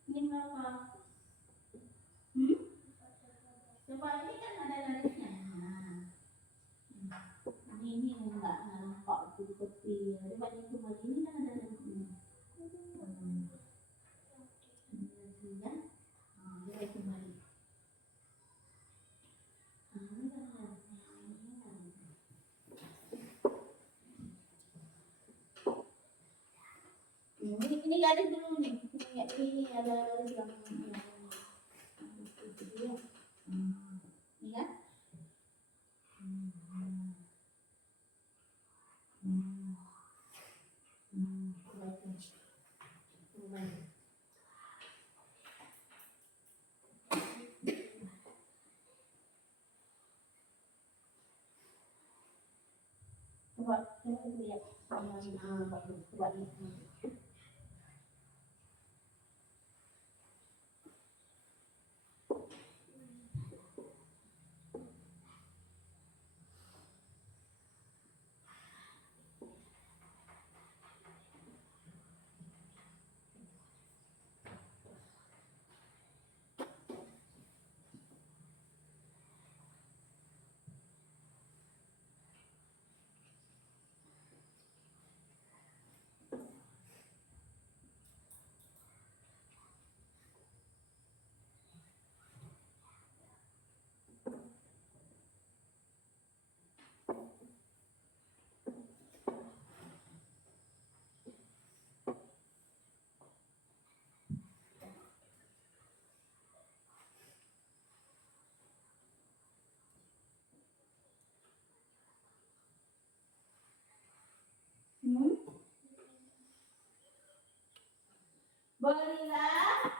Ini berapa? Coba ini kan ada garisnya. Ini enggak nampak seperti. Coba ini cuma ini kan ada garisnya. Ya. Kita kembali. Ini garis dulu nih. Ini ada garis yang ini ya. Coba lihat coba ini. Berilah.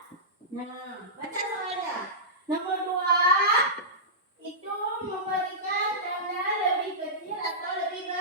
Nah, baca soalnya. Nomor 2 itu memberikan tanda lebih kecil atau lebih besar.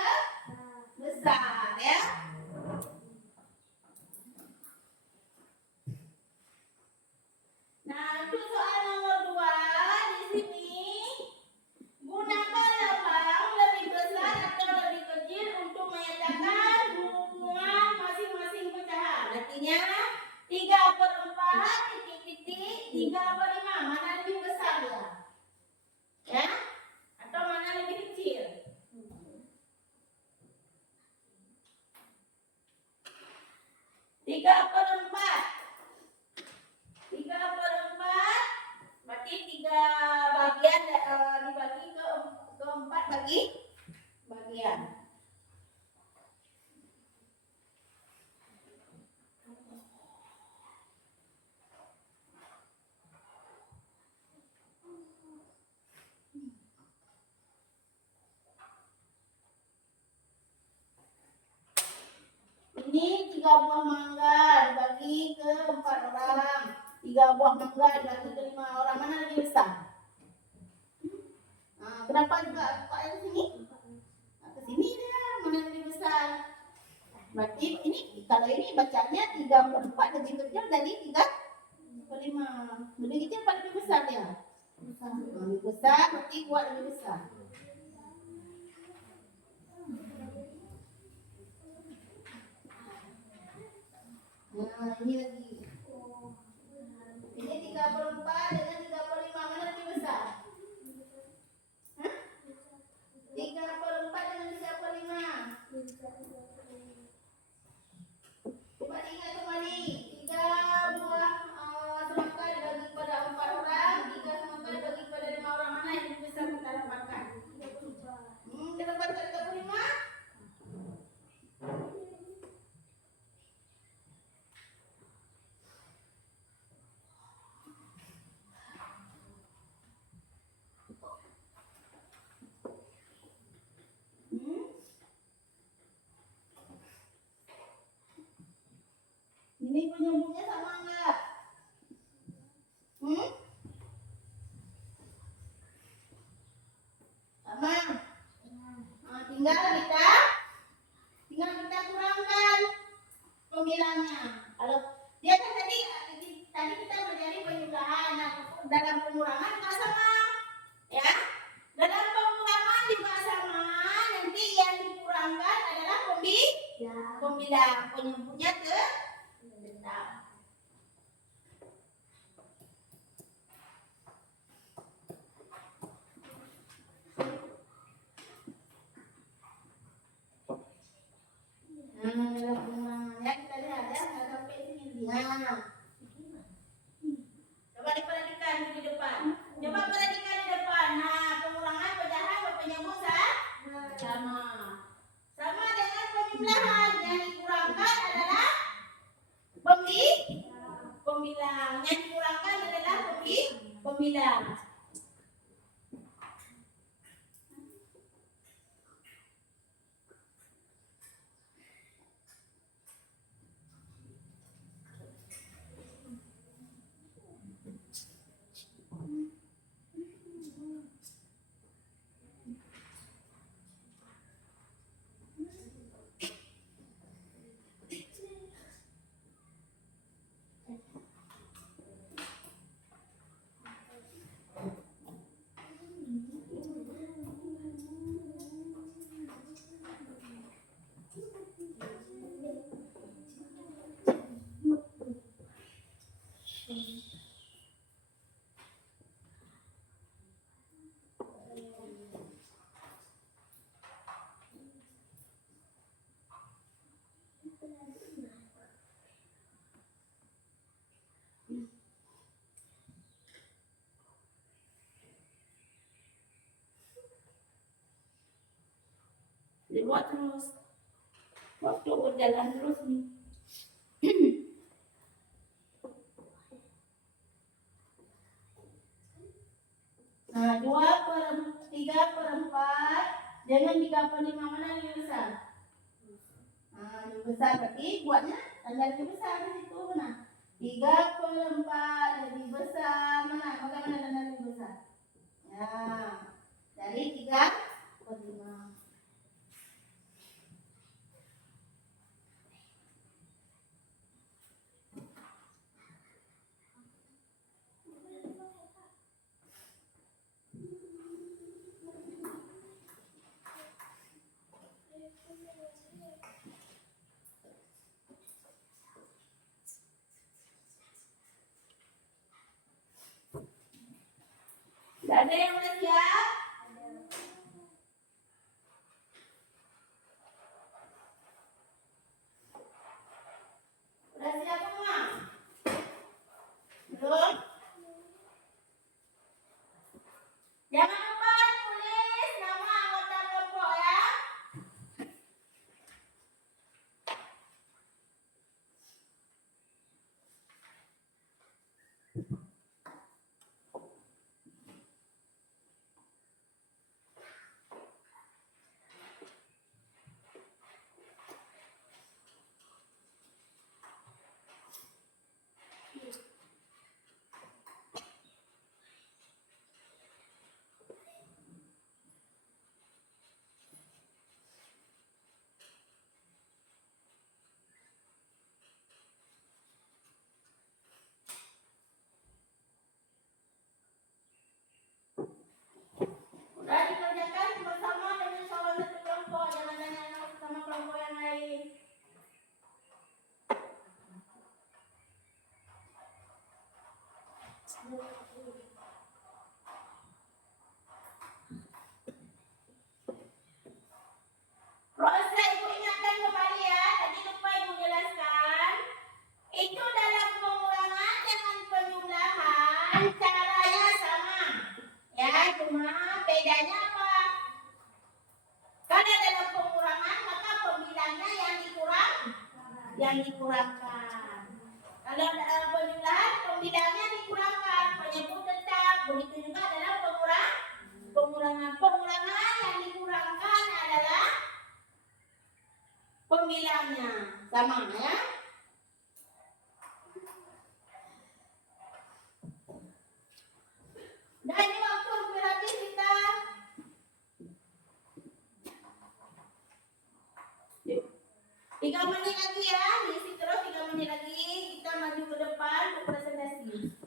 perhatikan. Ini 3 buah mangga dibagi ke 4 orang. 3 buah mangga dibagi ke 5 orang. Mana lebih besar? Nah, kenapa juga buka ke sini? Nah, ke sini dia. Mana lebih besar? Berarti ini kalau ini bacanya 3/4 lebih kecil dari 3/5. Lebih kecil apa lebih besar dia? Lebih besar, berarti buat lebih besar. Nah, ini lagi. Ini 3/4 dengan 3/5 mana lebih besar? Hah? 3/4 dengan 3/5. Coba ingat kembali. 3 buah semangka dibagi kepada 4 orang, 3 semangka dibagi kepada 5 orang. Mana yang lebih besar kita dapatkan? Kita dapatkan 3/5. Ini penyambungnya sama enggak? Sama. Nah, tinggal kita kurangkan pemilangnya. Kalau dia kan tadi kita belajar penjumlahan. Nah, dalam pengurangan juga sama. Ya. Dalam pengurangan juga sama. Nanti yang dikurangkan adalah pembilang. Penyebutnya ke tetap. Dalam pengurangannya kita lihat ya, nggak sampai sini. Nah, coba diperhatikan di depan. Coba perhatikan di depan. Nah, pengurangan, pecahan, penyambung sama. Sama dengan penjumlahan. Yang dikurangkan adalah pembilang. Yang dikurangkan adalah pembilang. Dibuat terus. Waktu berjalan terus nih. Nah, 3/4 dengan 3/5 mana lebih besar? Nah, lebih besar berarti buatnya tanda lebih besar di situ. Nah, 3/4 lebih besar mana? Bagaimana tanda lebih besar? Ya, dari 3/5. Ada yang udah siap? Udah siap semua? Belum? Jangan lupa tulis nama anggota kelompok ya. Udah dikerjakan bersama dengan salah satu kelompok, jangan nanya sama kelompok yang lain. Proses Ibu ingatkan kembali ya, tadi lupa Ibu jelaskan. Itu dalam pengurangan dengan penjumlahan caranya sama. Ya, cuma bedanya apa? Karena dalam pengurangan maka pembilangnya yang dikurangkan. Kalau dalam penjumlahan pembilangnya dikurangkan, penyebut tetap. Begitu juga dalam pengurangan. Pengurangan yang dikurangkan adalah pembilangnya sama ya. Nah ini waktu hampir habis kita. Yuk. 3 menit lagi ya, diisi terus 3 menit lagi. Kita maju ke depan untuk presentasi.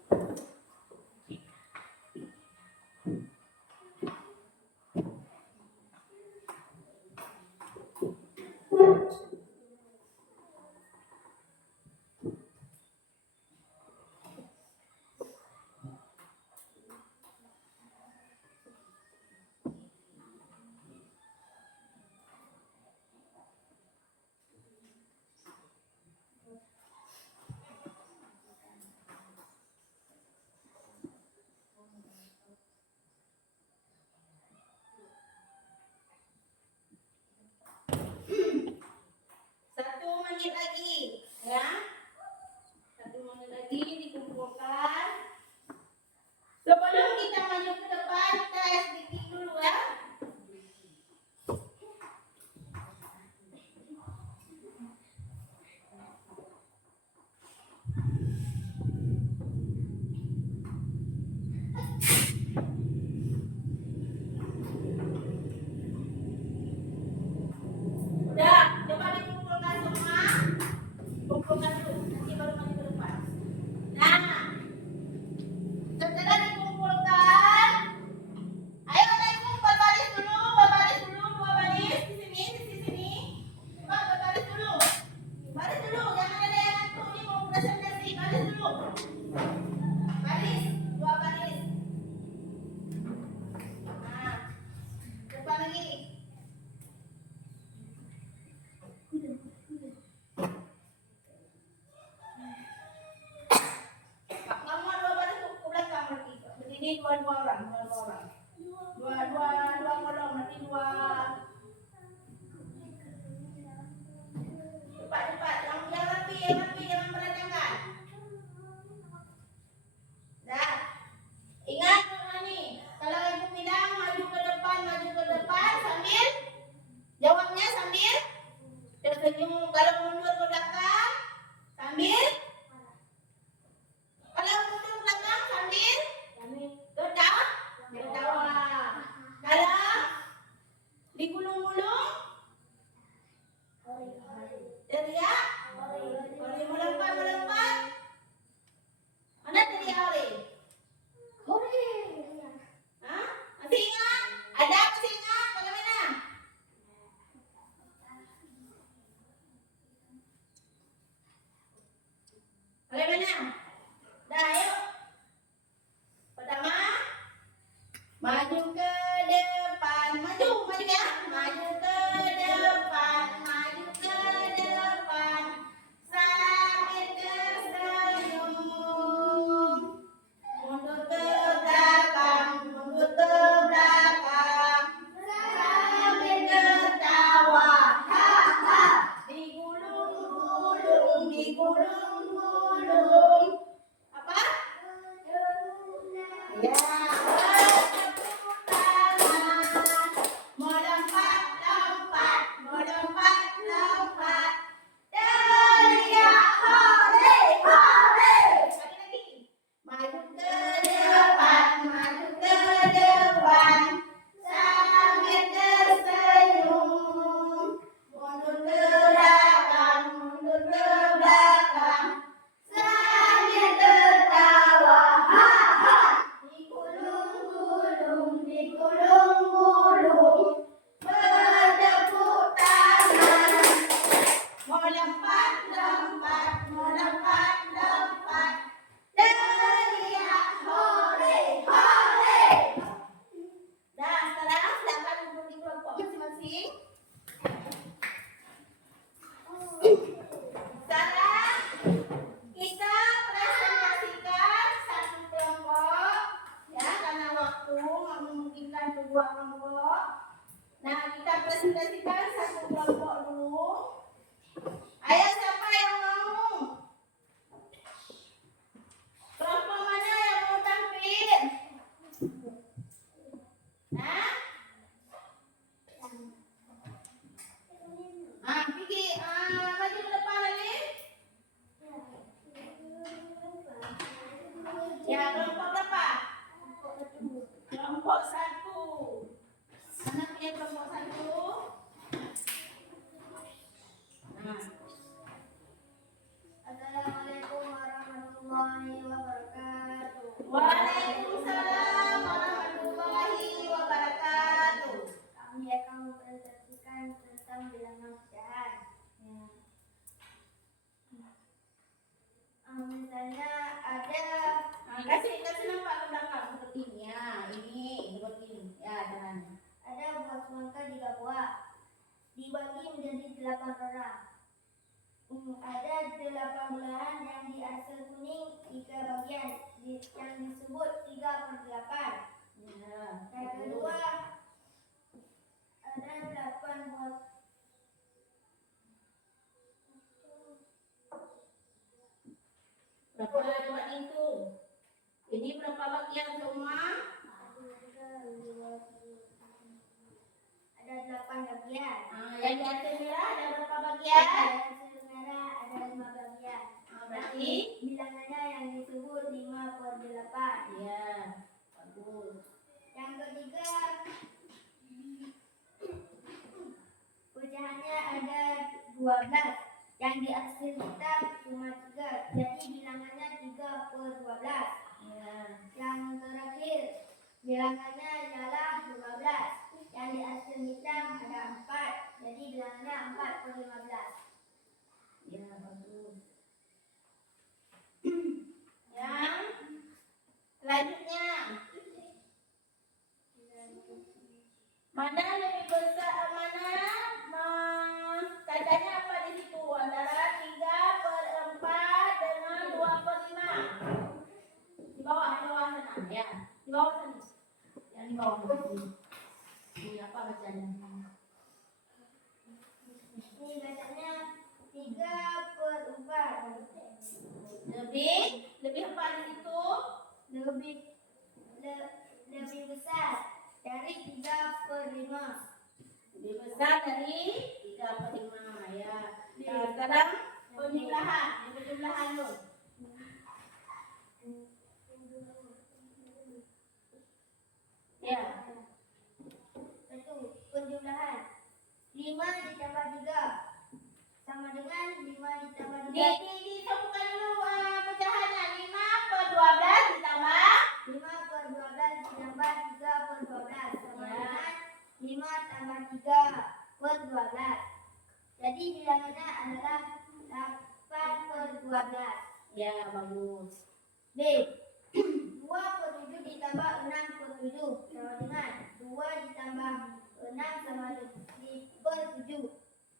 Satu menit lagi ya. 1 menit lagi dikumpulkan. Sebelum kita maju ke depan, kita sedikit dulu ya. Udah, coba dikumpulkan semua. Kumpulkan dulu, nanti baru maju ke depan. Nah, setelah dikumpulkan, ayo naik berbaris dulu, dua baris di sini. Coba berbaris dulu. Baris dulu, jangan ada yang ngantuk nih mau presentasi. Baris dulu. Baris, 2 baris. Nah, depan lagi. Kamu 2 baris ke belakang lagi. Berdiri dua orang. Dua orang nanti 2. Cepat. Yang rapi, jangan berantakan. Dah. Ingat semua nih, kalau Ibu bilang maju ke depan sambil jawabnya sambil tersenyum. Kalau mundur ke belakang sambil kalau mundur ke belakang sambil tertawa. Kalau kelompok dulu. Ayo siapa yang mau? Kelompok mana yang mau tampil? Hah? Pergi, maju ke depan lagi. Ya, kelompok berapa? Kelompok 1. Mana punya kelompok 1? Nah, Assalamualaikum warahmatullahi wabarakatuh. Waalaikumsalam warahmatullahi wabarakatuh. Kami akan mempresentasikan tentang bilangan pecahan. Misalnya ada Kasih nampak ke belakang seperti ini ya. Ini seperti ini. Ya, jangan. buah semangka 3 buah. Dibagi menjadi 8 orang. Ada 8 belahan yang diarsir kuning 3 bagian yang disebut 3/8. Ya. Yang kedua ada 8 buah. Berapa coba hitung? Ini berapa bagian semua? Ada 8 bagian. Yang di atas merah ada berapa Yang bagian? merah ada 5 bagian. Berarti? Bilangannya yang disebut 5/8. Ya, bagus. Yang ketiga, pecahannya ada 12. Yang diarsir hitam cuma 3. Jadi bilangannya 3/12. Ya. Yang terakhir, bilangannya adalah 15. Yang diarsir hitam ada 4. Jadi bilangannya 4/15. Ya, bagus. Yang selanjutnya, mana lebih besar, tandanya apa di situ? Antara 3/4 dengan 2/5. Di bawah sana, ya. Di bawah sana. Yang di bawah ini. Ini apa bacanya? Ini bacanya 3/4. Lebih apa di situ? Lebih besar dari 3/5. Lebih besar dari 3/5 ya. Nah, sekarang penjumlahan loh. Ya. 1. Penjumlahan 5 ditambah 3 sama dengan 5 ditambah 3. Disebutkan dulu pecahannya. 5/12 ditambah 5/12 ditambah 3/12 sama Ya. dengan 5 tambah 3/12. Jadi bilangannya adalah 8/12. ya, bagus. B. 2/7 ditambah 6/7 sama dengan 2 ditambah 6 sama 7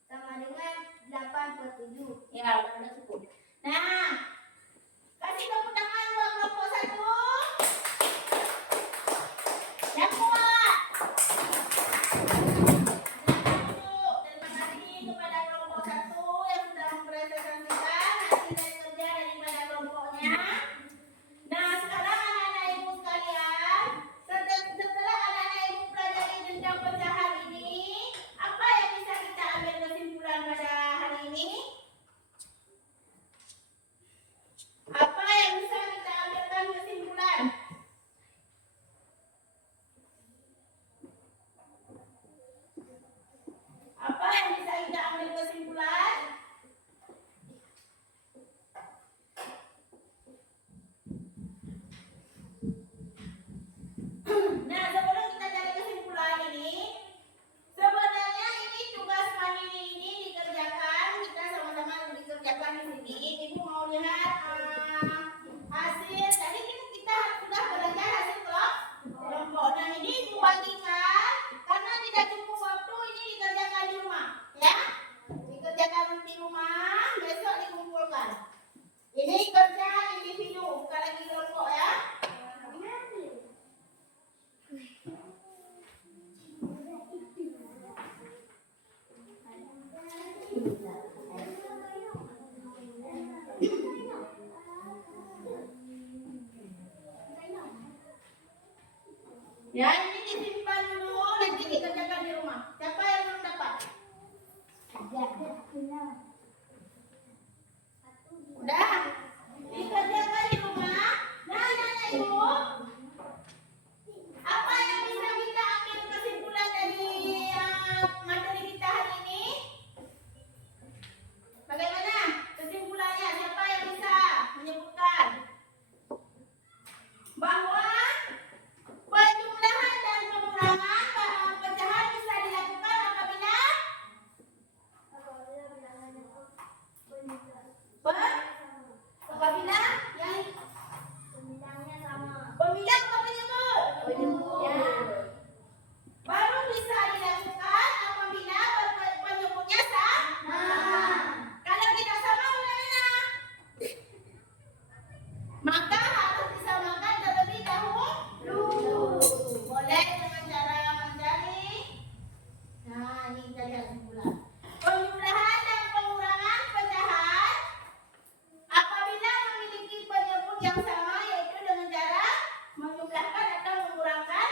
sama dengan 8/7. Ya, udah cukup. Nah, kasih tepuk tangan buat kelompok 1. Yang kuat. Terima kasih kepada kelompok 1 yang sudah mempresentasikan hasil dari kerja daripada kelompoknya. Nah, sekarang anak-anak ibu sekalian, setelah anak-anak ibu pelajari tentang pecahan ini, apa yang bisa kita Ya, ini disimpan dulu, nanti dikerjakan di rumah. Siapa yang belum dapat? Udah, dikerjakan di rumah. Nah, ibu, apa yang bisa kita ambil kesimpulan dari materi kita hari ini? Bagaimana kesimpulannya? Siapa yang bisa menyebutkan? Bahwa penjumlahan dan pengurangan pecahan bisa dilakukan apabila apabila yang pemilah atau penyebut? Ya. Baru bisa dilakukan apabila penyebutnya sama. Kalau tidak sama bagaimana? Maka harus disamakan terlebih dahulu. Boleh dengan cara mencari. Nah, ini kita lihat kesimpulan. Penjumlahan dan pengurangan pecahan apabila memiliki penyebut yang sama, yaitu dengan cara menjumlahkan atau mengurangkan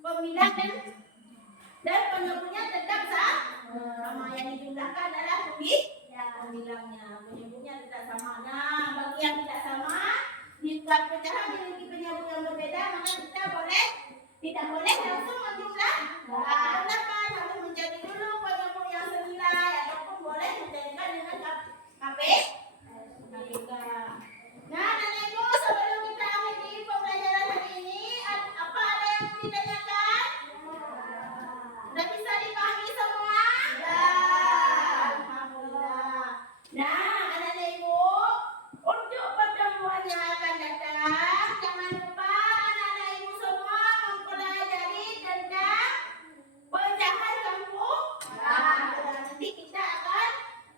pemilah dan penyebutnya tetap sama. Yang dijumlahkan adalah pemilahnya, penyebutnya tidak sama. Nah, bagi yang tidak sama, jika pecahan memiliki penyebut yang berbeda, maka kita tidak boleh langsung menjumlah. Kenapa? Harus mencari dulu penyebut yang senilai, ataupun boleh mencarikan dengan KPK. Nah, Nenek Ibu, sebelum kita akhiri pembelajaran hari ini, apa ada yang mau ditanyakan? Sudah bisa dipahami semua? Alhamdulillah. Nah, Nenek Ibu, untuk pertemuan yang akan datang, jangan lupa anak-anak Ibu semua mempelajari tentang pecahan campur. Nanti kita akan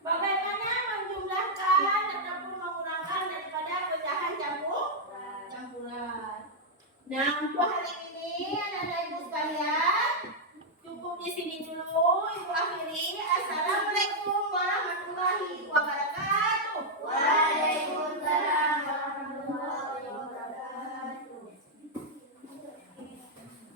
bagaimana menjumlahkan ataupun mengurangkan daripada pecahan campuran. Nah, untuk hari ini anak-anak Ibu sekalian, cukup di sini dulu. Ibu akhiri. Assalamualaikum warahmatullahi wabarakatuh.